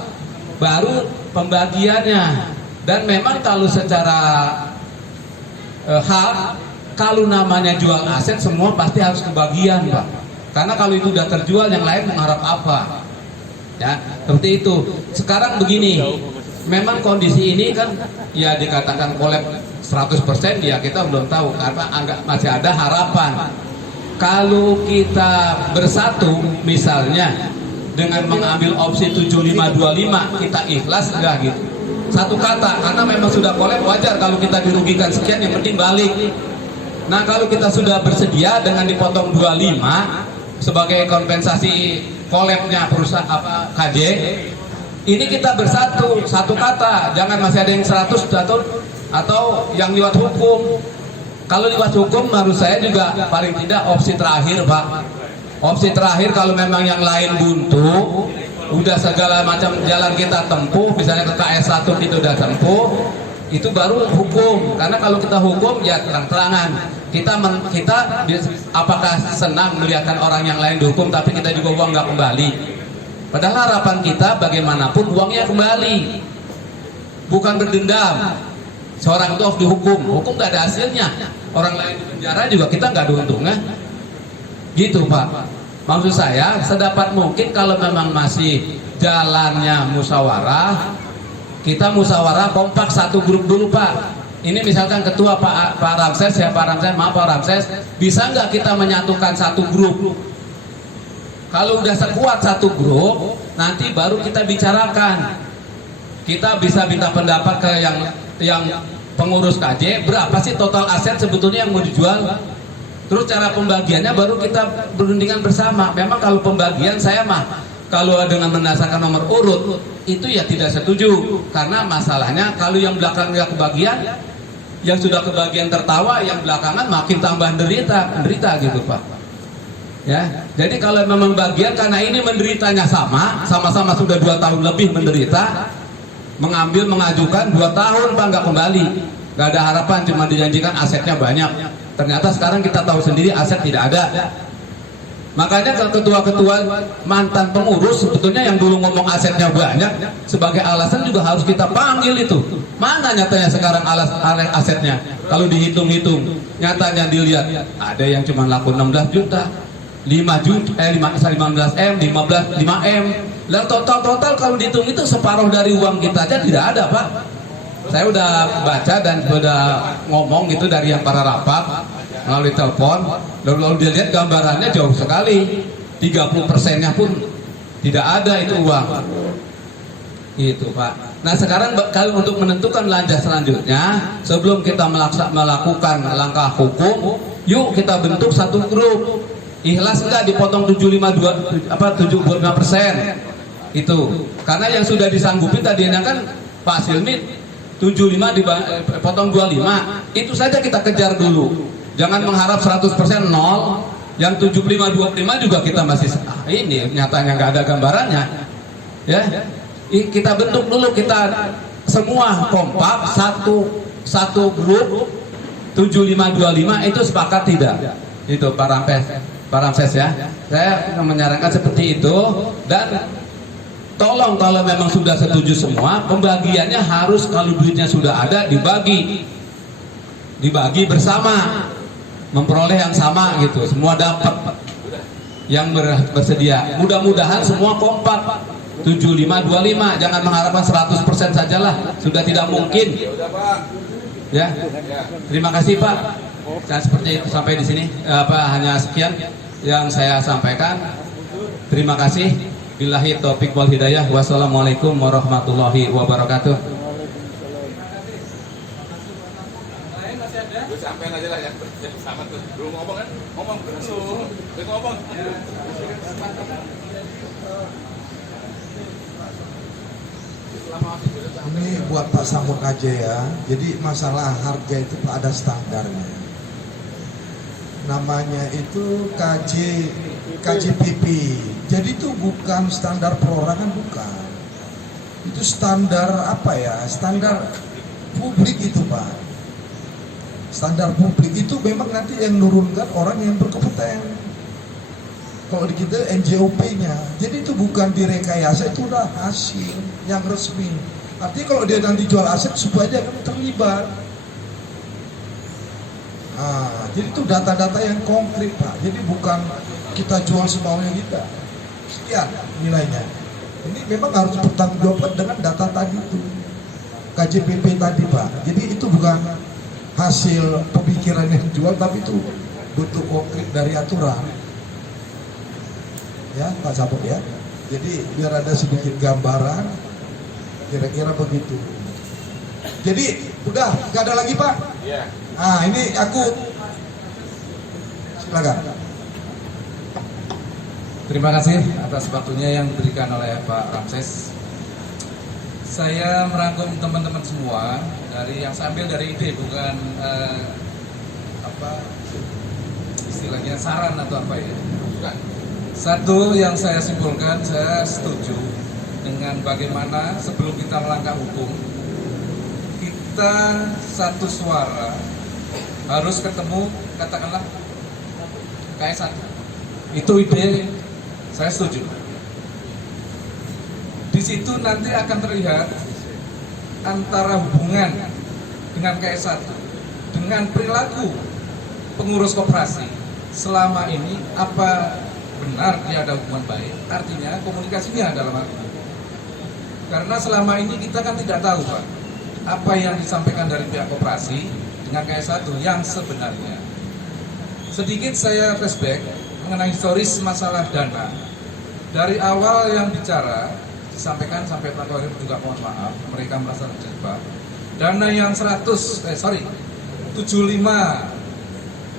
baru pembagiannya. Dan memang kalau secara hak, kalau namanya jual aset semua pasti harus kebagian Pak. Karena kalau itu udah terjual, yang lain mengharap apa? Ya, seperti itu. Sekarang begini, memang kondisi ini kan ya dikatakan kolab 100%, ya kita belum tahu karena masih ada harapan. Kalau kita bersatu misalnya dengan mengambil opsi 7525, kita ikhlas enggak gitu. Satu kata, karena memang sudah kolab, wajar kalau kita dirugikan sekian, yang penting balik. Nah kalau kita sudah bersedia dengan dipotong 25 sebagai kompensasi kolabnya perusahaan KJ, ini kita bersatu, satu kata, jangan masih ada yang 100 atau yang lewat hukum. Kalau lewat hukum menurut saya juga paling tidak opsi terakhir Pak. Opsi terakhir kalau memang yang lain buntu, udah segala macam jalan kita tempuh, misalnya ke KS1 kita udah tempuh, itu baru hukum. Karena kalau kita hukum ya terang-terangan. Kita apakah senang melihatkan orang yang lain dihukum tapi kita juga uang nggak kembali. Padahal harapan kita bagaimanapun uangnya kembali, bukan berdendam. Seorang itu harus dihukum, hukum nggak ada hasilnya. Orang lain di penjara juga kita nggak ada untungnya. Gitu Pak. Maksud saya sedapat mungkin kalau memang masih jalannya musyawarah, kita musyawarah kompak satu grup dulu Pak. Ini misalkan ketua Pak Ramses ya, Pak Ramses, maaf Pak Ramses, bisa nggak kita menyatukan satu grup? Kalau udah sekuat satu grup, nanti baru kita bicarakan. Kita bisa minta pendapat ke yang pengurus KJ, berapa sih total aset sebetulnya yang mau dijual? Terus cara pembagiannya baru kita berundingan bersama. Memang kalau pembagian saya mah kalau dengan berdasarkan nomor urut itu ya tidak setuju, karena masalahnya kalau yang belakang nggak kebagian, yang sudah kebagian tertawa, yang belakangan makin tambah menderita gitu Pak. Ya, jadi kalau memang bagian karena ini menderitanya sama-sama sudah 2 tahun lebih menderita, mengajukan 2 tahun Pak nggak kembali, nggak ada harapan, cuma dijanjikan asetnya banyak. Ternyata sekarang kita tahu sendiri aset tidak ada. Makanya ketua-ketua mantan pengurus sebetulnya yang dulu ngomong asetnya banyak sebagai alasan juga harus kita panggil itu. Mana nyatanya sekarang asetnya? Kalau dihitung-hitung, nyatanya dilihat ada yang cuma laku 16 juta, 15M, 5M. Dan total kalau dihitung itu separuh dari uang kita aja tidak ada Pak. Saya udah baca dan sudah ngomong gitu dari yang para rapat melalui telepon, lalu dilihat gambarannya jauh sekali, 30%-nya pun tidak ada itu uang. Itu Pak. Nah sekarang kalau untuk menentukan lanjut selanjutnya, sebelum kita melakukan langkah hukum, yuk kita bentuk satu grup. Ikhlas enggak dipotong 75% itu, karena yang sudah disanggupi tadinya kan Pak Silmi 75 dipotong 25, itu saja kita kejar dulu. Jangan mengharap 100% nol. Yang 75-25 juga kita masih ini nyatanya nggak ada gambarannya. Ya, kita bentuk dulu, kita semua kompak satu grup 7525 itu sepakat tidak? Itu Pak Ramses ya. Saya menyarankan seperti itu, dan tolong kalau memang sudah setuju semua, pembagiannya harus kalau duitnya sudah ada dibagi bersama, memperoleh yang sama gitu, semua dapat yang bersedia. Mudah-mudahan semua kompak 7525, jangan mengharapkan 100% sajalah, sudah tidak mungkin. Ya, terima kasih Pak. Dan seperti itu sampai di sini hanya sekian yang saya sampaikan. Terima kasih. Billahi taufik wal hidayah. Wassalamualaikum warahmatullahi wabarakatuh. Sampein aja lah ya. Sama tuh. Belum ngomong kan? Ngomong dulu. Ngomong. Ini buat Pak Samud aja ya. Jadi masalah harga itu ada standarnya. Namanya itu KJPP. Jadi itu bukan standar perorangan, bukan. Itu standar apa ya? Standar publik itu, Pak. Standar publik itu memang nanti yang nurunkan orang yang berkompeten. Kalau di kita NJOP-nya, jadi itu bukan direkayasa, itu udah hasil yang resmi. Artinya kalau dia nanti jual aset supaya dia akan terlibat. Nah, jadi itu data-data yang konkret, Pak. Jadi bukan kita jual semaunya kita. Sekian nilainya. Ini memang harus bertanggung jawab dengan data tadi itu. KJPP tadi, Pak. Jadi itu bukan hasil pemikiran yang jual, tapi itu bentuk konkret dari aturan. Ya, Pak Sabuk ya. Jadi biar ada sedikit gambaran, kira-kira begitu. Jadi udah, nggak ada lagi Pak? Iya. Nah ini aku, silakan. Terima kasih atas waktunya yang diberikan oleh Pak Ramses. Saya merangkum teman-teman semua dari yang saya ambil dari ide, bukan istilahnya saran atau apa ya. Bukan. Satu yang saya simpulkan, saya setuju dengan bagaimana sebelum kita melangkah hukum, kita satu suara harus ketemu, katakanlah KS1. Itu ide, saya setuju. Di situ nanti akan terlihat antara hubungan dengan KS1 dengan perilaku pengurus koperasi selama ini, apa benar dia ada hubungan baik, artinya komunikasinya dalam hal ini. Karena selama ini kita kan tidak tahu Pak, apa yang disampaikan dari pihak koperasi dengan KS1 yang sebenarnya. Sedikit saya flashback mengenai historis masalah dana. Dari awal yang bicara disampaikan sampai Pak Kohir juga mohon maaf, mereka merasa terjebak. Dana yang 75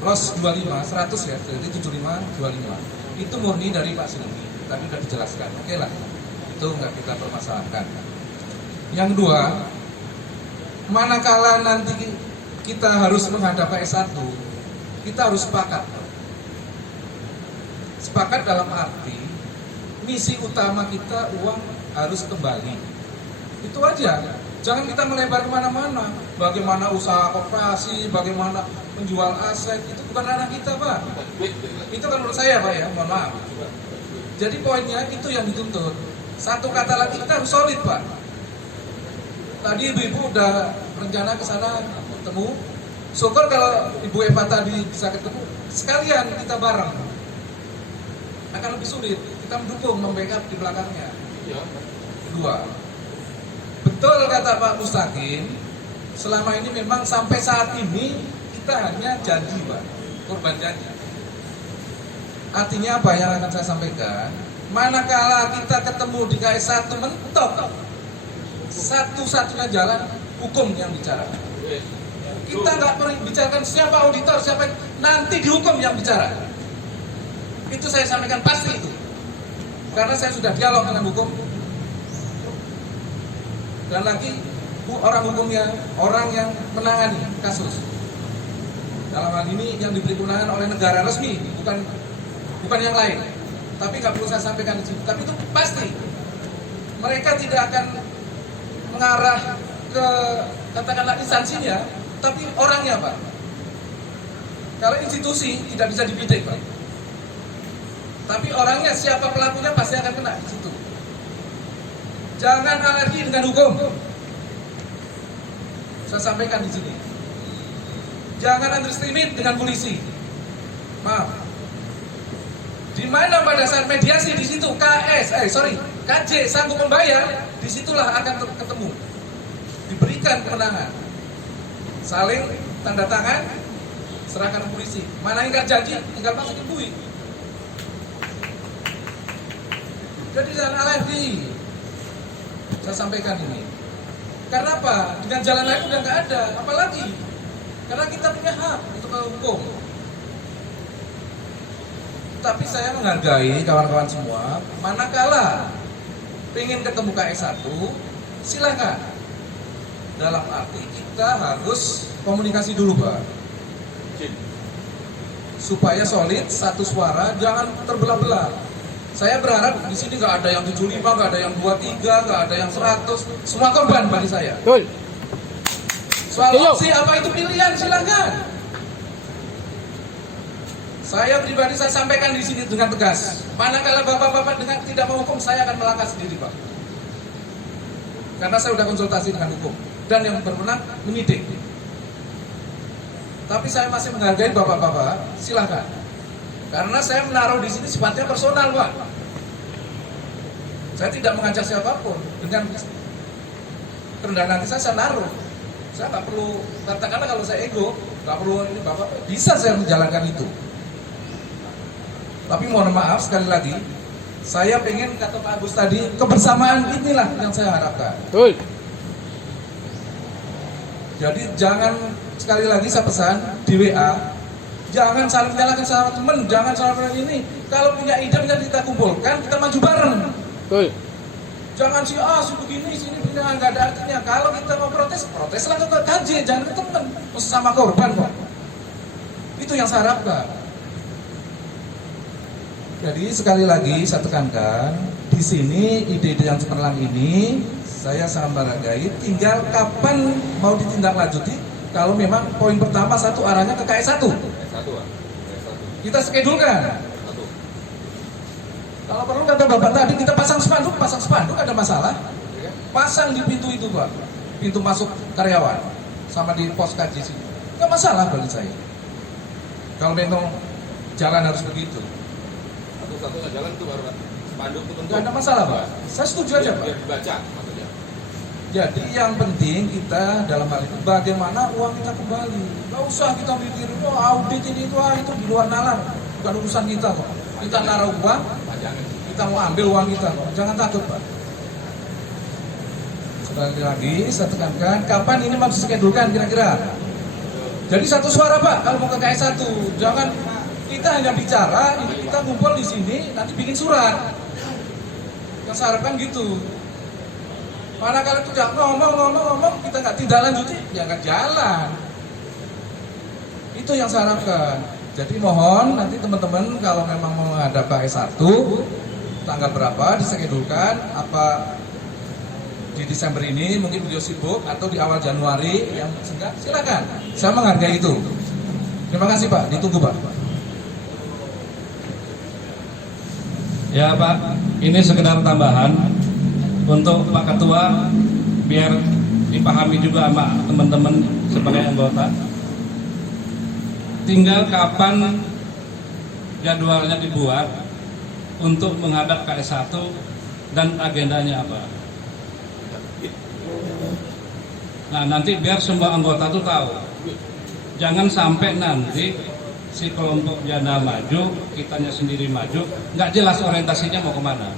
loss 25, 100 ya, jadi 75, 25 itu murni dari Pak Silmi, tapi sudah dijelaskan. Oke lah, itu nggak kita permasalahkan. Yang kedua, manakala nanti kita harus menghadap KS1, kita harus sepakat. Sepakat dalam arti misi utama kita uang harus kembali. Itu aja. Jangan kita melebar kemana-mana. Bagaimana usaha koperasi, bagaimana menjual aset, itu bukan ranah kita Pak. Itu kan menurut saya Pak ya, mohon maaf. Jadi poinnya itu yang dituntut. Satu kata lagi, kita harus solid Pak. Tadi ibu-ibu udah rencana ke sana ketemu. Syukur kalau Ibu Eva tadi bisa ketemu, sekalian kita bareng. Akan lebih sulit. Kita mendukung, membackup di belakangnya. Kedua, betul kata Pak Mustaqim, selama ini memang sampai saat ini kita hanya janji Pak, korban janji. Artinya apa yang akan saya sampaikan, manakala kita ketemu di KS1 mentok, satu-satunya jalan hukum yang bicara. Kita nggak perlu bicarakan siapa auditor, siapa, nanti dihukum yang bicara. Itu saya sampaikan pasti itu. Karena saya sudah dialog dengan hukum. Dan lagi orang hukumnya, orang yang menangani kasus. Dalam hal ini yang diberi kewenangan oleh negara resmi, bukan yang lain. Tapi nggak perlu saya sampaikan di sini. Tapi itu pasti mereka tidak akan mengarah ke katakanlah instansinya, tapi orangnya Pak. Kalau institusi tidak bisa dibidik Pak. Tapi orangnya, siapa pelakunya pasti akan kena di situ. Jangan alergi dengan hukum. Saya sampaikan di sini. Jangan underestimate dengan polisi. Maaf. Di mana pada saat mediasi di situ KJ sanggup membayar, disitulah akan ketemu. Diberikan kemenangan. Saling tanda tangan, serahkan ke polisi. Mana ingkar janji, tinggal masukin buih. Jadi jangan alergi. Saya sampaikan ini. Karena apa? Dengan jalan lain udah nggak ada. Apalagi? Karena kita punya hak untuk hukum. Tapi saya menghargai kawan-kawan semua. Manakala pengen ketemu KS1, silakan. Dalam arti kita harus komunikasi dulu, Pak. Supaya solid, satu suara, jangan terbelah-belah. Saya berharap di sini nggak ada yang 75, nggak ada yang 23, nggak ada yang 100. Semua korban bagi saya. Betul. Soal opsi apa itu pilihan, silakan. Saya pribadi saya sampaikan di sini dengan tegas. Manakala bapak-bapak dengan tidak menghukum, saya akan melangkah sendiri, Pak. Karena saya sudah konsultasi dengan hukum dan yang berwenang menyidik. Tapi saya masih menghargai bapak-bapak, silakan. Karena saya menaruh di sini sifatnya personal, Pak. Saya tidak mengajak siapapun. Dengan kerendahan hati saya naruh. Saya nggak perlu, katakanlah kalau saya ego, nggak perlu ini bapak, bisa saya menjalankan itu. Tapi mohon maaf sekali lagi, saya pengen kata Pak Agus tadi, kebersamaan inilah yang saya harapkan. Betul. Jadi jangan, sekali lagi saya pesan di WA, jangan saling menyalahkan sama teman, jangan saling ini. Kalau punya ide kita kumpulkan, kita maju bareng. Betul. Jangan si si begini, sini begini, nggak ada artinya. Kalau kita mau protes, proteslah ke KJ, jangan ke teman, sama korban kok. Itu yang saya harapkan. Jadi sekali lagi saya tekankan, di sini ide-ide yang cemerlang ini saya sangat menghargai. Tinggal kapan mau ditindaklanjuti. Kalau memang poin pertama satu arahnya ke KS1. Kita skedulkan. Kalau perlu kata Bapak tadi kita pasang spanduk ada masalah. Pasang di pintu itu, Pak. Pintu masuk karyawan sama di pos KJ sini. Enggak masalah bagi saya. Kalau memang jalan harus begitu. Satu-satunya jalan itu baru spanduk itu Enggak ada masalah, Pak. Saya setuju aja, Pak. Biar dibaca maksudnya. Jadi yang penting kita dalam hal ini bagaimana uang kita kembali. Nggak usah kita mikirin audit ini itu di luar nalar. Bukan urusan kita kok. Kita naruh uang, kita mau ambil uang kita kok. Jangan takut, Pak. Sekali lagi saya tekankan, kapan ini mau diskedulkan kira-kira? Jadi satu suara, Pak, kalau mau ke KS1. Jangan kita hanya bicara, ini kita kumpul di sini, nanti bikin surat. Yang saya harapkan gitu. Mana kalau tidak ngomong, kita nggak tindak lanjuti, ya nggak jalan. Itu yang saya harapkan. Jadi mohon nanti teman-teman kalau memang mau menghadap KS1, tanggal berapa diskedulkan, apa di Desember ini mungkin beliau sibuk atau di awal Januari yang sehingga silakan. Saya menghargai itu. Terima kasih, Pak, ditunggu, Pak. Ya Pak, ini sekedar tambahan untuk Pak Ketua biar dipahami juga sama teman-teman sebagai anggota. Tinggal kapan jadwalnya dibuat untuk menghadap KS1 dan agendanya apa. Nah nanti biar semua anggota tuh tahu. Jangan sampai nanti si kelompok janda maju, kitanya sendiri maju, nggak jelas orientasinya mau kemana.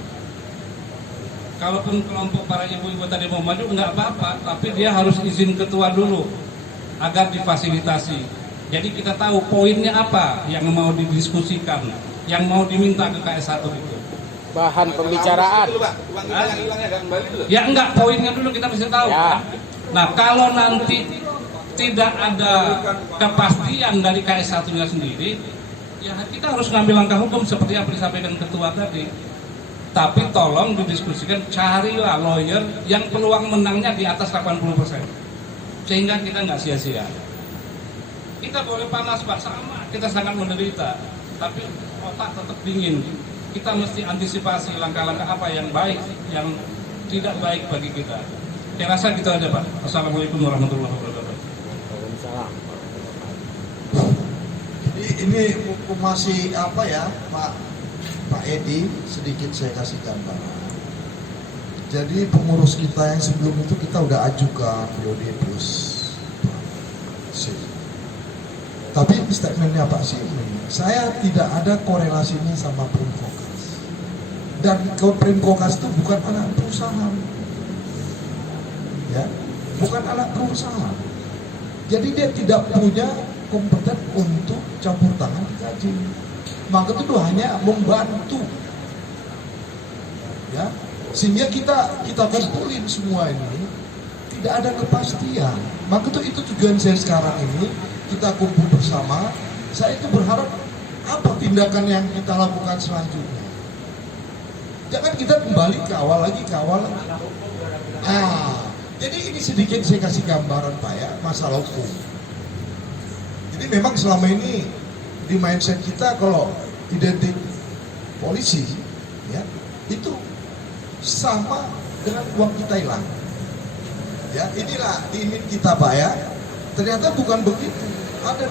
Kalaupun kelompok para ibu-ibu tadi mau maju nggak apa-apa, tapi dia harus izin ketua dulu agar difasilitasi. Jadi kita tahu poinnya apa yang mau didiskusikan, yang mau diminta ke KS1 itu. Bahan pembicaraan. Ya enggak, poinnya dulu kita bisa tahu. Ya. Nah kalau nanti tidak ada kepastian dari KS1-nya sendiri, ya kita harus ngambil langkah hukum seperti yang disampaikan ketua tadi. Tapi tolong didiskusikan, carilah lawyer yang peluang menangnya di atas 80%. Sehingga kita nggak sia-sia. Kita boleh panas, Pak, sama, kita sangat menderita. Tapi otak tetap dingin. Kita mesti antisipasi langkah-langkah apa yang baik, yang tidak baik bagi kita. Saya rasa gitu aja, Pak. Assalamualaikum warahmatullahi wabarakatuh. Ini masih apa ya, Pak Edi, sedikit saya kasih gambaran. Jadi pengurus kita yang sebelum itu kita udah ajukan periode plus. Tapi statementnya Pak Simri, saya tidak ada korelasinya sama Primkokas. Dan Primkokas itu bukan anak perusahaan, ya, bukan anak perusahaan. Jadi dia tidak punya kompeten untuk campur tangan di kaji. Maka itu hanya membantu, ya, sehingga kita kumpulin semua ini tidak ada kepastian. Maka itu tujuan saya sekarang ini, kita kumpul bersama. Saya itu berharap apa tindakan yang kita lakukan selanjutnya. Jangan kita kembali ke awal lagi. Jadi ini sedikit saya kasih gambaran Pak ya, masalah hukum. Jadi memang selama ini di mindset kita kalau identik polisi, ya, itu sama dengan uang kita hilang. Ya, inilah image kita Pak ya. Ternyata bukan begitu. Ada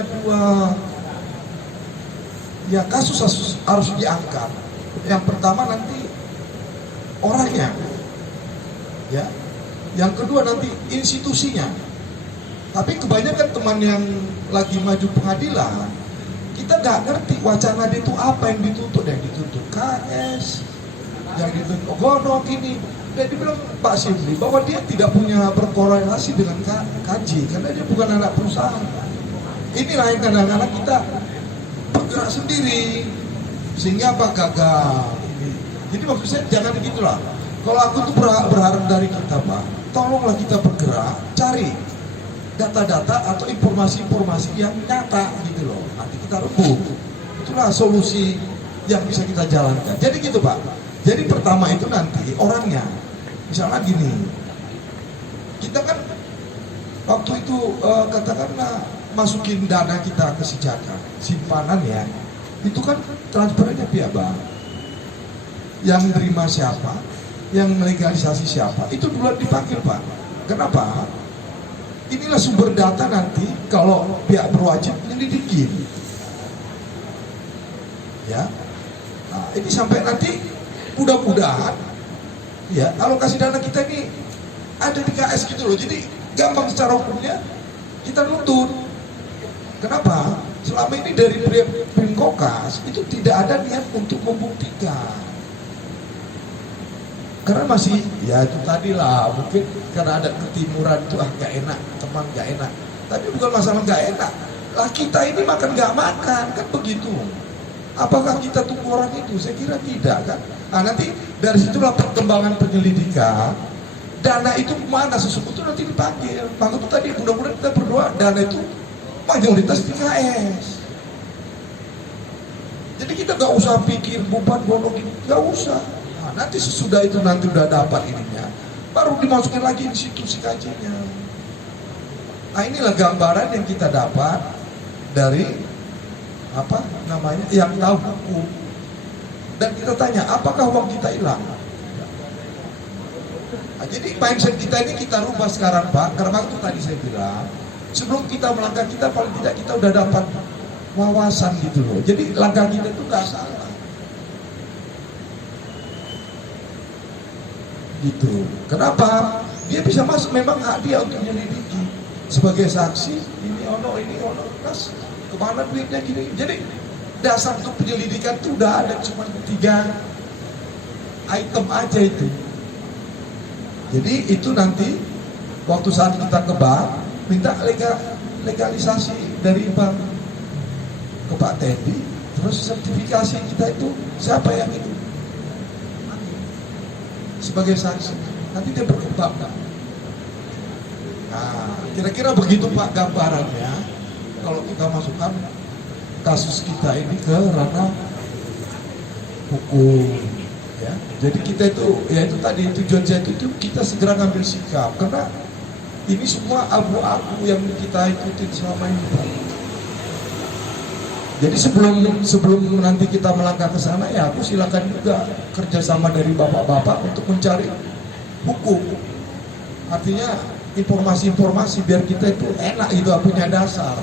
dua ya kasus harus diangkat. Yang pertama nanti orangnya, ya. Yang kedua nanti institusinya. Tapi kebanyakan teman yang lagi maju pengadilan, kita nggak ngerti wacana dia itu apa yang dituntut. Yang dituntut KS, yang dituntut Gonok ini. Dan dibilang Pak Simri bahwa dia tidak punya berkorelasi dengan KJ karena dia bukan anak perusahaan. Inilah yang kadang-kadang kita bergerak sendiri sehingga gagal. Jadi maksud saya jangan gitulah. Kalau aku tuh berharap dari kita Pak, tolonglah kita bergerak, cari data-data atau informasi-informasi yang nyata gitu loh. Nanti kita rembuk. Itulah solusi yang bisa kita jalankan. Jadi gitu Pak. Jadi pertama itu nanti orangnya. Misalnya gini, kita kan waktu itu katakanlah masukin dana kita ke Sejaka, simpanan ya, itu kan transfernya pihak bank. Yang terima siapa, yang legalisasi siapa, itu dulu dipanggil Pak. Kenapa? Inilah sumber data nanti kalau pihak berwajib menyelidikin. Ya, nah, ini sampai nanti mudah-mudahan ya alokasi dana kita ini ada di KS gitu loh. Jadi gampang secara hukumnya kita nuntut. Kenapa? Selama ini dari Primkokas itu tidak ada niat untuk membuktikan. Karena masih ya itu tadi lah, mungkin karena ada ketimuran itu gak enak, teman gak enak. Tapi bukan masalah gak enak. Lah kita ini makan gak makan kan begitu. Apakah kita tunggu orang itu? Saya kira tidak kan. Nah nanti dari situlah perkembangan penyelidikan. Dana itu kemana sesungguhnya nanti dipanggil. Maka itu tadi mudah-mudahan kita berdoa dana itu mayoritas di KS. Jadi kita gak usah pikir bupan Gonok ini, gak usah. Nah, nanti sesudah itu nanti udah dapat ininya, baru dimasukin lagi institusi kajiannya. Nah inilah gambaran yang kita dapat dari apa namanya yang tahu hukum. Dan kita tanya, apakah uang kita hilang? Nah, jadi mindset kita ini kita rubah sekarang Pak. Karena waktu tadi saya bilang, sebelum kita melangkah kita paling tidak kita udah dapat wawasan gitu loh. Jadi langkah kita itu nggak salah. Gitu. Kenapa? Dia bisa masuk, memang hak dia untuk menyelidiki sebagai saksi. Ini ono, kas kemana duitnya gini. Jadi dasar untuk penyelidikan itu udah ada, cuma 3 item aja itu. Jadi itu nanti waktu saat kita ke bank minta legalisasi dari bank ke Pak Teddy, terus sertifikasi kita itu siapa yang itu sebagai saksi, nanti dia berkembang kan. Nah kira-kira begitu Pak gambarannya kalau kita masukkan kasus kita ini ke ranah hukum ya. Jadi kita itu ya itu tadi tujuan saya itu kita segera ngambil sikap karena ini semua abu-abu yang kita ikutin selama ini. Jadi sebelum nanti kita melangkah ke sana ya aku silakan juga kerjasama dari bapak-bapak untuk mencari hukum. Artinya informasi-informasi biar kita itu enak gitu punya dasar.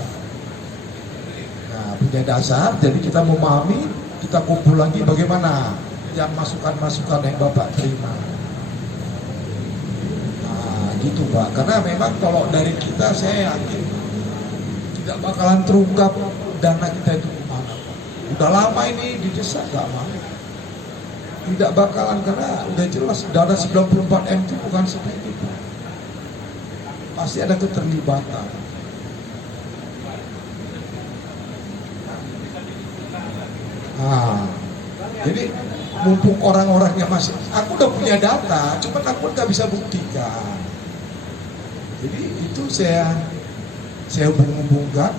Punya dasar, jadi kita memahami, kita kumpul lagi bagaimana yang masukan-masukan yang Bapak terima. Nah, begitu Pak, karena memang kalau dari kita saya yakin tidak bakalan terungkap dana kita itu kemana Pak. Udah lama ini didesak gak mau. Tidak bakalan, karena udah jelas dana 94M itu bukan seperti itu. Pasti ada keterlibatan. Nah, jadi mumpung orang-orangnya masih, aku udah punya data, cuman aku nggak bisa buktikan. Jadi itu saya hubung-hubungkan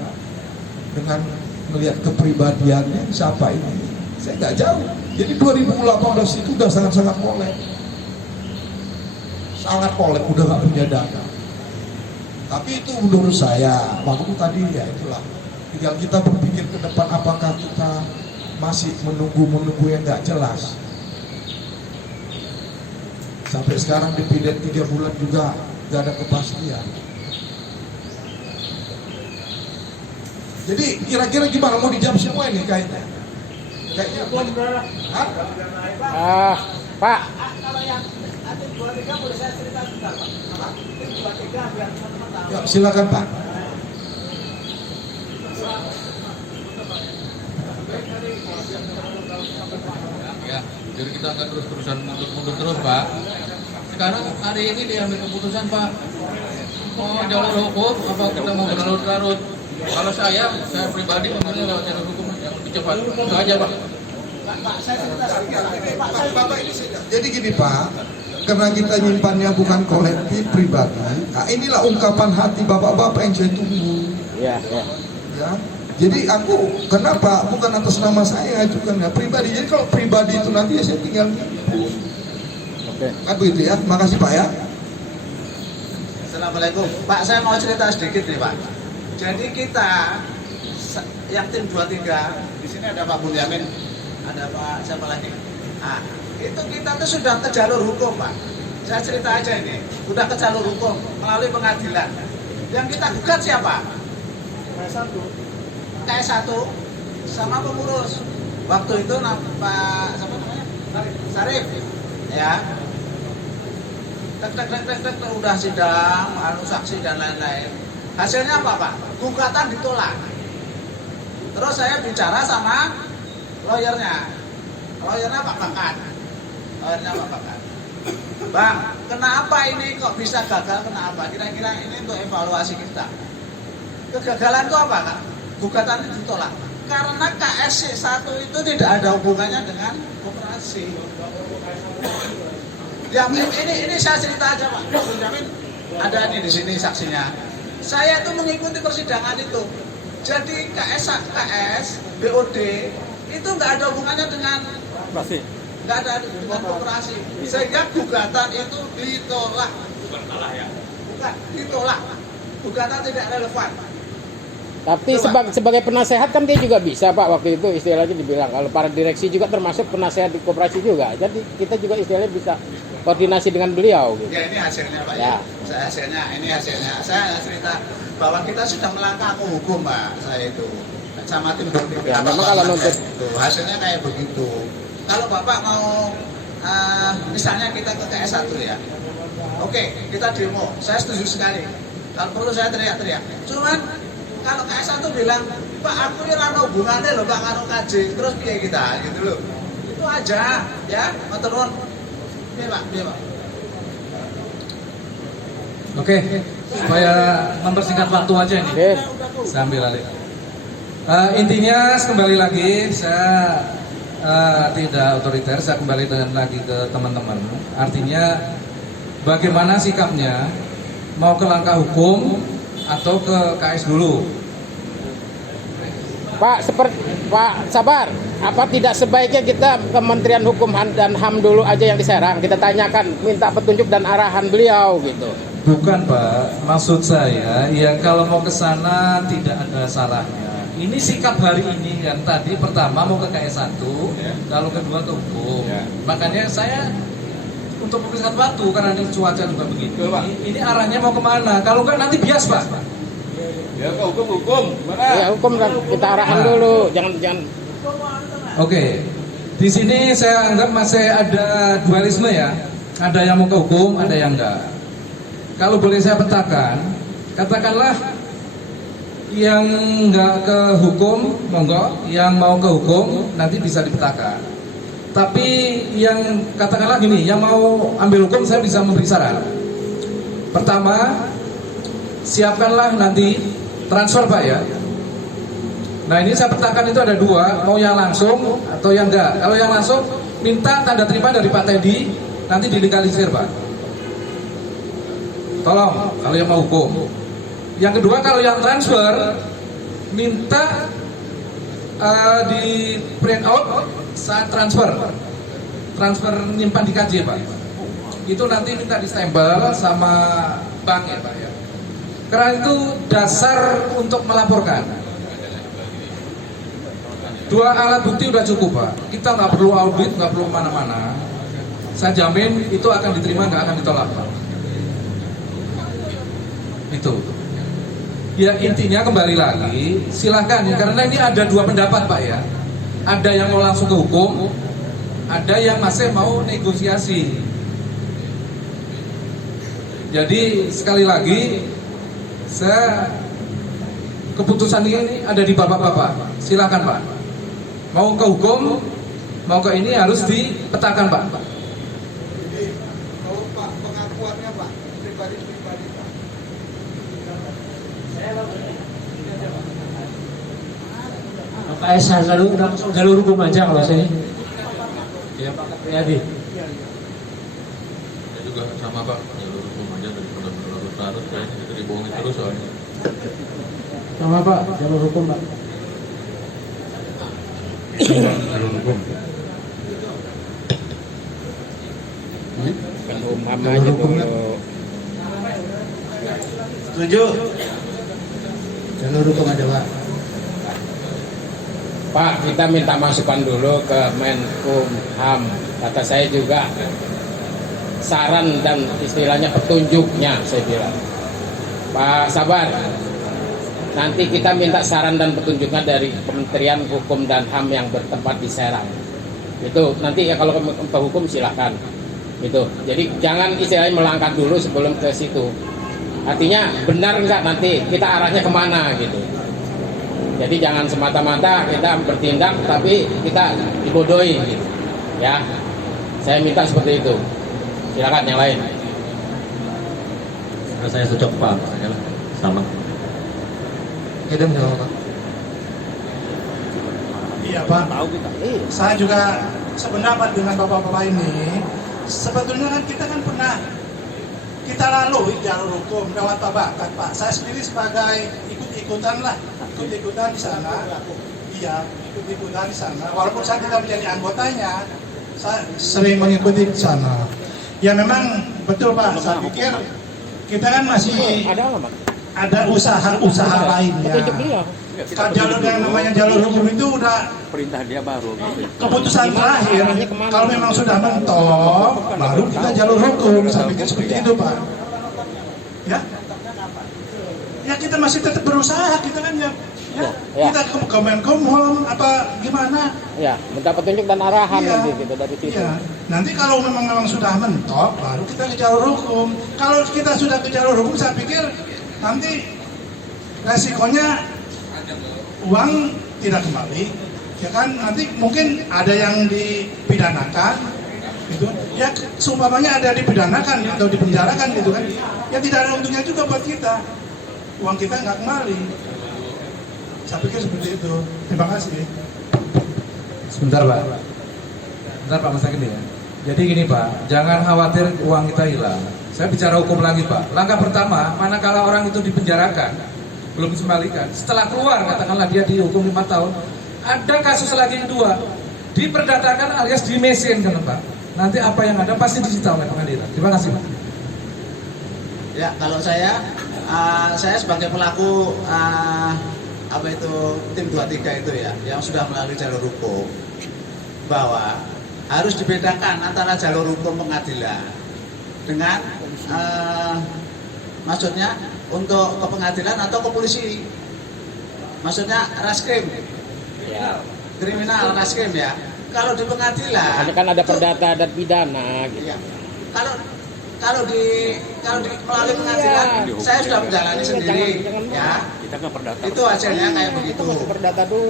dengan melihat kepribadiannya siapa ini. Saya nggak jauh. Jadi 2018 itu udah sangat-sangat molek. Sangat molek, udah nggak punya data. Tapi itu menurut saya, waktu tadi ya itulah. Tinggal kita berpikir ke depan apakah kita masih menunggu yang nggak jelas. Sampai sekarang dipidet 3 bulan juga nggak ada kepastian. Jadi kira-kira gimana, mau dijawab semua ini kayaknya? Kayaknya Pak. Kalau yang Atin 23 boleh saya cerita sebentar Pak? Atin 23 biar teman-teman tahu. Ya, silakan Pak. Ya, jadi kita akan terus-terusan mundur terus Pak. Sekarang hari ini diambil keputusan Pak. Mau jalur hukum apa kita mau berlarut-larut? Kalau saya pribadi memilih lewat jalur hukum yang lebih cepat. Itu aja Pak. Pak, saya cerita sedikit. Bapak ini jadi gini Pak, karena kita nyimpannya bukan kolektif pribadi. Nah, inilah ungkapan hati bapak-bapak yang saya tunggu. Iya. Ya. Jadi aku kenapa bukan atas nama saya ajukan ya pribadi. Jadi kalau pribadi itu nanti ya saya tinggal input. Oke. Kan begitu ya. Makasih Pak ya. Assalamualaikum. Pak, saya mau cerita sedikit nih Pak. Jadi kita yang tim 23 di sini ada Pak Bunyamin, ada Pak siapa lagi? Nah, itu kita tuh sudah ke jalur hukum Pak. Saya cerita aja ini, udah ke jalur hukum melalui pengadilan. Yang kita gugat siapa? KS1 sama pengurus. Waktu itu Pak siapa namanya? Sarif. Ya. Tek udah sidang, saksi dan lain-lain. Hasilnya apa Pak? Gugatan ditolak. Terus saya bicara sama lawyernya Pak Bakat. Bang, kenapa ini kok bisa gagal? Kenapa? Kira-kira ini untuk evaluasi kita. Kegagalan itu apa Kak? Gugatan itu ditolak. Karena KS1 itu tidak ada hubungannya dengan koperasi. Ya ini saya cerita aja Pak. Benjamin ada nih di sini saksinya. Saya itu mengikuti persidangan itu. Jadi KS, BOD itu nggak ada hubungannya dengan koperasi. Nggak ada dengan koperasi. Sehingga gugatan itu ditolak. Bukan kalah ya? Bukan, ditolak. Gugatan tidak relevan. Tapi sebagai penasehat kan dia juga bisa Pak, waktu itu istilahnya dibilang kalau para direksi juga termasuk penasehat di koperasi juga. Jadi kita juga istilahnya bisa koordinasi dengan beliau gitu. Ya ini hasilnya Pak ya. Ini hasilnya. Saya cerita bahwa kita sudah melangkah ke hukum Pak. Saya itu sama tim berpikir. Ya, memang kalau nuntut hasilnya kayak begitu. Kalau Bapak mau misalnya kita ke KS1 ya. Oke, kita demo. Saya setuju sekali. Kalau perlu saya teriak-teriak. Cuman kalau KS1 bilang, Pak aku ini rano hubungannya loh Pak karo KJ, terus piye kita gitu loh. Itu aja ya, matur nuwun. Piye Pak? Oke, supaya mempersingkat waktu aja ini. Saya ambil alih. Intinya kembali lagi saya tidak otoriter, saya kembali lagi ke teman-teman. Artinya bagaimana sikapnya, mau ke langkah hukum atau ke KS dulu? Pak sabar, apa tidak sebaiknya kita Kementerian Hukum dan HAM dulu aja yang diserang, kita tanyakan, minta petunjuk dan arahan beliau gitu. Bukan Pak, maksud saya ya kalau mau ke sana tidak ada salahnya. Ini sikap hari ini kan, tadi pertama mau ke KS1, lalu kedua ke hukum. Makanya saya untuk mempersingkat waktu karena ini cuaca juga begitu. Ini arahnya mau kemana? Kalau enggak nanti bias Pak. Ya ke hukum. Ya hukum kita arahan dulu, jangan. Oke. Di sini saya anggap masih ada dualisme ya. Ada yang mau ke hukum, ada yang enggak. kalau boleh saya petakan, katakanlah yang nggak ke hukum, monggo, yang mau ke hukum nanti bisa dipetakan. Tapi yang katakanlah gini, yang mau ambil hukum saya bisa memberi saran. Pertama, siapkanlah nanti transfer Pak ya. Nah ini saya petakan itu ada dua, mau yang langsung atau yang enggak. Kalau yang langsung, minta tanda terima dari Pak Teddy, nanti dilegalisir Pak. Tolong, kalau yang mau hukum. Yang kedua, kalau yang transfer, minta di print out saat transfer nyimpan di KJ Pak. Itu nanti minta distempel sama bank ya Pak ya. Karena itu dasar untuk melaporkan. Dua alat bukti udah cukup Pak. Kita nggak perlu audit, nggak perlu kemana-mana. Saya jamin itu akan diterima, nggak akan ditolak Pak. Itu. Ya intinya kembali lagi, silakan ya, karena ini ada dua pendapat Pak ya. Ada yang mau langsung ke hukum, ada yang masih mau negosiasi. Jadi sekali lagi, keputusan ini ada di bapak-bapak. Silakan Pak. Mau ke hukum, mau ke ini harus dipetakan Pak. Jadi kalau Pak pengakuannya Pak pribadi Pak. Pak Esa jalur hukum aja kalau saya. Ya Pak Priyadi. Ya juga sama Pak, jalur hukum aja daripada berlarut-larut kayaknya itu dibohongin terus soalnya. Sama Pak, jalur hukum Pak. Jalur hukum. Kan aja dulu. Setuju. Jalur hukum aja Pak. Pak, kita minta masukan dulu ke Menkumham. Kata saya juga saran dan istilahnya petunjuknya saya bilang. Pak Sabar, nanti kita minta saran dan petunjuknya dari Kementerian Hukum dan HAM yang bertempat di Serang. Itu nanti ya kalau ke hukum silahkan. Itu. Jadi jangan istilahnya melangkah dulu sebelum ke situ. Artinya benar nggak nanti kita arahnya kemana gitu. Jadi jangan semata-mata kita bertindak tapi kita dibodohi gitu. Ya. Saya minta seperti itu. Silakan yang lain. Saya cocok Pak, sama. Idem jawab Pak. Iya Pak. Saya juga sependapat dengan bapak-bapak ini. Sebetulnya kan kita kan pernah kita lalui jalur hukum lewat Pak. Saya sendiri sebagai ikut-ikutan di sana. Iya, ikut-ikutan di sana. Walaupun saya tidak menjadi anggotanya, saya sering mengikuti di sana. Ya memang betul Pak. Saya pikir kita kan masih ada usaha lainnya. Jalur yang namanya jalur hukum itu udah Perintah dia baru. keputusan terakhir. Kalau memang sudah mentok, baru kita jalur hukum. Saya pikir seperti itu Pak. Ya kita masih tetap berusaha. Kita kan ya. Kita ke Kemenkumham apa gimana? Ya, minta petunjuk dan arahan nanti gitu dari situ. Iya. Nanti kalau memang sudah mentok, baru kita ke jalur hukum. Kalau kita sudah ke jalur hukum, saya pikir nanti resikonya uang tidak kembali, ya kan? Nanti mungkin ada yang dipidanakan, gitu. Ya, seumpamanya ada dipidanakan atau dipenjarakan, gitu kan? Ya tidak ada untungnya juga buat kita. Uang kita nggak kembali. Saya pikir seperti itu. Terima kasih. Sebentar Pak. Sebentar Pak Mas Akin ya. Jadi gini Pak, jangan khawatir uang kita hilang. Saya bicara hukum lagi Pak. Langkah pertama, manakala orang itu dipenjarakan, belum dikembalikan. Setelah keluar, katakanlah dia dihukum 5 tahun, ada kasus lagi yang kedua, diperdatakan alias dimesinkan Pak. Nanti apa yang ada pasti disita oleh pengadilan. Terima kasih Pak. Ya, kalau saya sebagai pelaku apa itu tim 23 itu ya, yang sudah melalui jalur hukum, bahwa harus dibedakan antara jalur hukum pengadilan dengan maksudnya untuk ke pengadilan atau ke polisi, maksudnya raskrim, kriminal raskrim ya. Kalau di pengadilan kan ada perdata dan pidana gitu. Ya, kalau kalau di melalui pengadilan saya sudah menjalani sendiri ya. Itu hasilnya kayak begitu.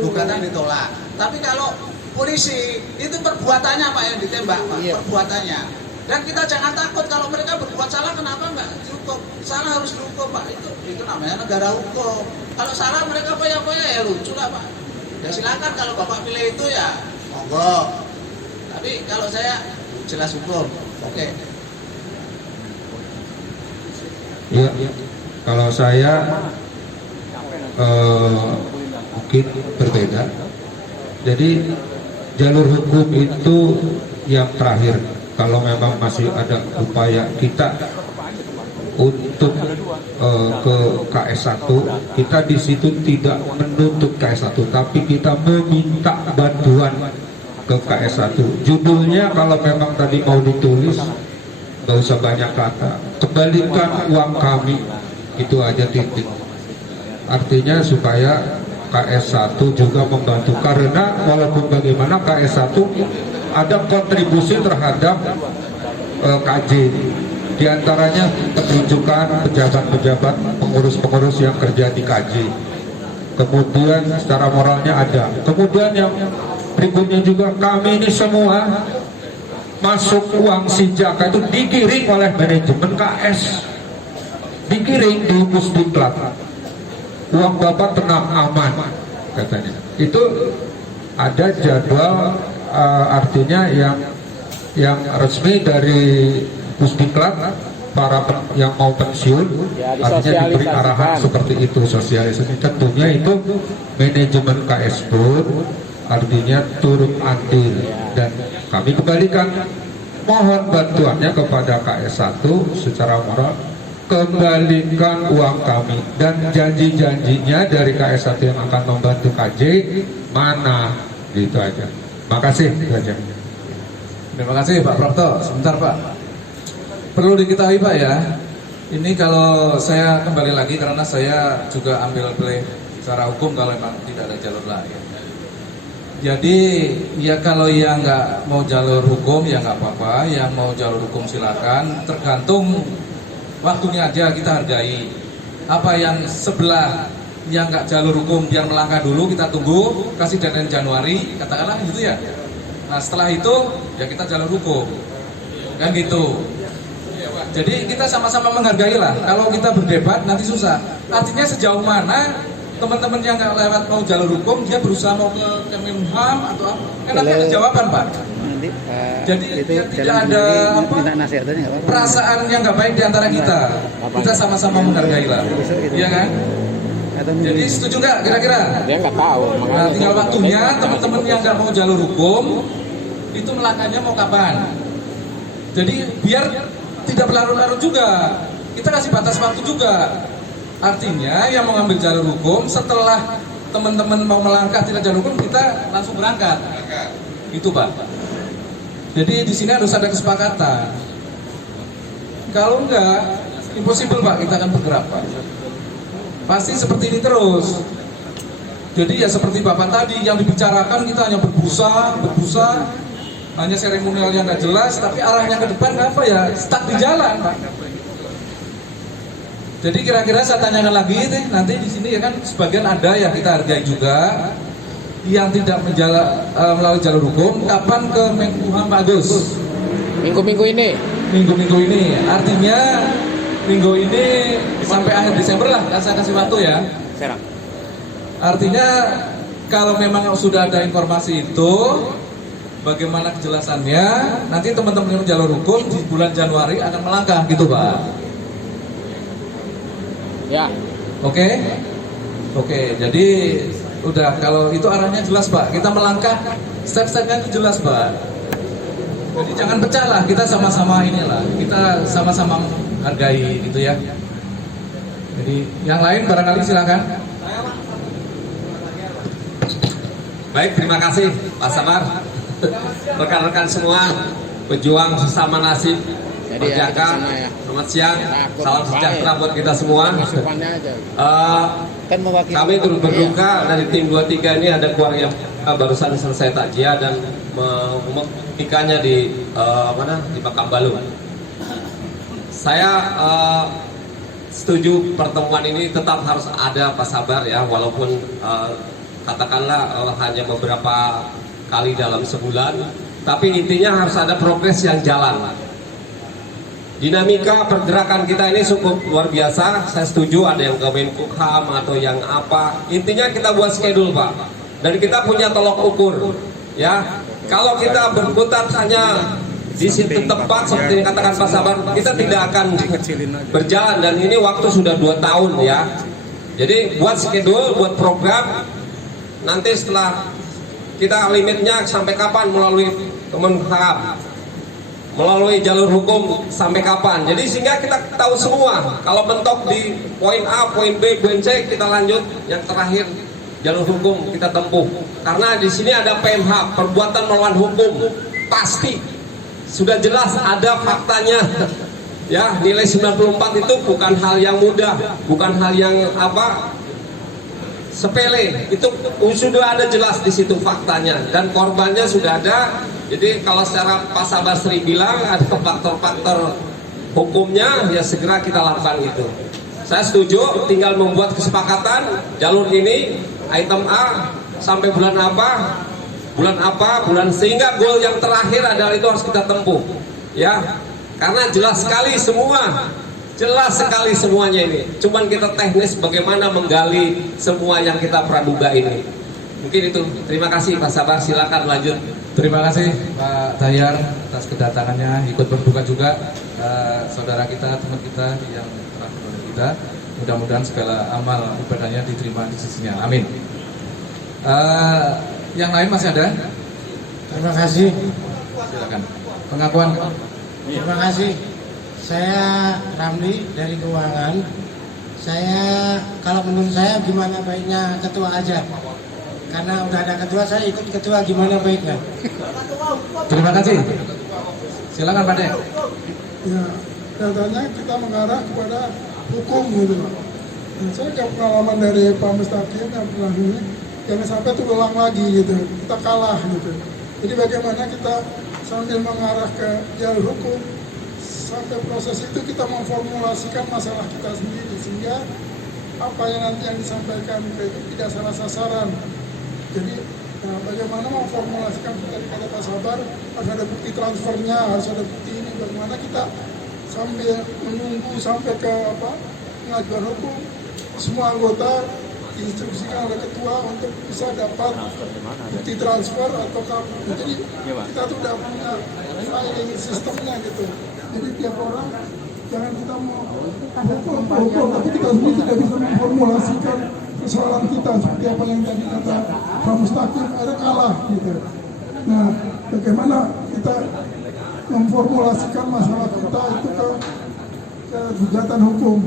Gugatan ditolak. Tapi kalau polisi itu perbuatannya Pak yang ditembak Pak, perbuatannya. Dan kita jangan takut kalau mereka berbuat salah, kenapa nggak dihukum? Salah harus dihukum Pak. Itu namanya negara hukum. Kalau salah mereka foya-foya ya lucu lah Pak. Ya silakan kalau Bapak pilih itu ya monggo. Tapi kalau saya jelas hukum. Oke. Ya, kalau saya mungkin berbeda. Jadi jalur hukum itu yang terakhir. Kalau memang masih ada upaya kita untuk ke KS1, kita di situ tidak menuntut KS1, tapi kita meminta bantuan ke KS1. Judulnya kalau memang tadi mau ditulis, nggak usah banyak kata, kembalikan uang kami, itu aja titik. Artinya supaya KS1 juga membantu, karena walaupun bagaimana KS1 ada kontribusi terhadap KJ, diantaranya penunjukan pejabat-pejabat, pengurus-pengurus yang kerja di KJ, kemudian secara moralnya ada, kemudian yang berikutnya juga kami ini semua masuk uang Sijaka itu dikirim oleh manajemen KS, dikirim di Pusdiklat, uang Bapak tenang aman katanya. Itu ada jadwal, artinya yang resmi dari Pusdiklat, para yang mau pensiun artinya diberi arahan seperti itu, sosialisasi. Tentunya itu manajemen KS pun artinya turut andil, dan kami kembalikan, mohon bantuannya kepada KS1 secara moral, kembalikan uang kami, dan janji-janjinya dari KS1 yang akan membantu KJ mana, gitu aja. Makasih, itu aja. Terima kasih Pak Prapto. Sebentar Pak, perlu diketahui Pak ya, ini kalau saya kembali lagi karena saya juga ambil play secara hukum kalau memang tidak ada jalur lain. Jadi ya kalau yang nggak mau jalur hukum ya nggak apa-apa, yang mau jalur hukum silakan, tergantung waktunya aja kita hargai. Apa yang sebelah yang nggak jalur hukum biar melangkah dulu, kita tunggu, kasih deadline Januari, katakanlah gitu ya. Nah setelah itu ya kita jalur hukum, kan gitu. Jadi kita sama-sama menghargai lah. Kalau kita berdebat nanti susah. Artinya sejauh mana teman-teman yang nggak lewat mau jalur hukum, dia berusaha mau ke Kemenham atau apa? Kan nanti ada jawaban Pak. Jadi tidak ada apa, perasaan yang nggak baik di antara kita. Kita sama-sama menghargai lah, iya kan? Jadi setuju nggak kira-kira? Dia nggak tahu. Nah, tinggal waktunya teman-teman yang nggak mau jalur hukum itu melangkahnya mau kapan? Jadi biar tidak berlarut-larut juga, kita kasih batas waktu juga. Artinya yang mau ngambil jalur hukum setelah teman-teman mau melangkah tidak jalur hukum, kita langsung berangkat. Itu Pak. Jadi di sini harus ada kesepakatan. Kalau enggak, impossible Pak, kita akan bergerak Pak. Pasti seperti ini terus. Jadi ya seperti Bapak tadi yang dibicarakan, kita hanya berbusa, hanya seremonial yang nggak jelas, tapi arahnya ke depan apa ya, stuck di jalan Pak. Jadi kira-kira saya tanyakan lagi nih, nanti di sini ya kan sebagian ada yang kita hargai juga, yang tidak melalui jalur hukum, kapan ke Menkumham Pak Agus? Minggu-minggu ini. Minggu-minggu ini, artinya minggu ini sampai akhir Desember lah, saya kasih waktu ya. Artinya kalau memang sudah ada informasi itu, bagaimana kejelasannya, nanti teman-teman yang jalur hukum di bulan Januari akan melangkah gitu Pak. Ya. Oke, jadi udah, kalau itu arahnya jelas Pak, kita melangkah step-stepnya itu jelas Pak. Jadi jangan pecah lah, kita sama-sama inilah, kita sama-sama hargai gitu ya. Jadi yang lain barangkali silakan. Baik, terima kasih Pak Samar, rekan-rekan semua, pejuang sesama nasib, Jaka. Selamat siang, salam sejahtera buat kita semua. Kami turut berduka dari tim 23 ini, ada keluarga yang barusan selesai takziah dan nikahnya di Makam Balu. saya setuju pertemuan ini tetap harus ada Pak Sabar ya, walaupun katakanlah hanya beberapa kali dalam sebulan, tapi intinya harus ada progres yang jalan. Dinamika pergerakan kita ini cukup luar biasa. Saya setuju ada yang ke Menkumham atau yang apa. Intinya kita buat schedule Pak. Dan kita punya tolok ukur. Ya, kalau kita berkutat hanya di situ tempat seperti yang katakan Pak Sabar, kita tidak akan berjalan. Dan ini waktu sudah 2 tahun ya. Jadi buat schedule, buat program. Nanti setelah kita limitnya sampai kapan melalui Kemenkumham, melalui jalur hukum sampai kapan. Jadi sehingga kita tahu semua. Kalau mentok di poin A, poin B, poin C, kita lanjut yang terakhir jalur hukum kita tempuh. Karena di sini ada PMH, perbuatan melawan hukum, pasti sudah jelas ada faktanya. Ya, nilai 94 itu bukan hal yang mudah, bukan hal yang sepele. Itu sudah ada jelas di situ faktanya dan korbannya sudah ada. Jadi kalau secara Pak Sabar Sri bilang ada faktor-faktor hukumnya, ya segera kita lakukan itu. Saya setuju, tinggal membuat kesepakatan jalur ini item A sampai bulan apa, sehingga goal yang terakhir adalah itu harus kita tempuh. Ya, karena jelas sekali semuanya ini. Cuman kita teknis bagaimana menggali semua yang kita praduga ini. Mungkin itu. Terima kasih Pak Sabar, silakan lanjut. Terima kasih Pak Dayar atas kedatangannya, ikut berduka juga saudara kita, teman kita yang telah menolong kita. Mudah-mudahan segala amal ibadahnya diterima di sisinya. Amin. Yang lain masih ada? Terima kasih. Silakan. Pengakuan. Terima kasih. Saya Ramli dari Keuangan. Kalau menurut saya gimana baiknya ketua aja. Karena udah ada ketua, saya ikut ketua, gimana baiknya. Terima kasih. Silakan Pak De. Ya, katanya kita mengarah kepada hukum gitu. Nah, saya ada pengalaman dari Pak Mustaqim yang pernah ini, jangan sampai terulang lagi gitu, kita kalah gitu. Jadi bagaimana kita sambil mengarah ke jalur hukum, sampai proses itu kita memformulasikan masalah kita sendiri sehingga apa yang nanti yang disampaikan itu tidak salah sasaran. Jadi bagaimana memformulasikan dari kata Pak Sabar, harus ada bukti transfernya, harus ada bukti ini, bagaimana kita sambil menunggu sampai ke pengajuan hukum, semua anggota diinstruksikan oleh ketua untuk bisa dapat bukti transfer atau jadi kita tuh udah punya filing sistemnya gitu. Jadi tiap orang jangan kita mau hukum, tapi kita sendiri tidak bisa memformulasikan persoalan kita seperti apa yang tadi kata Pak Mustaqim, ada kalah gitu. Nah, bagaimana kita memformulasikan masalah kita itu ke gugatan hukum.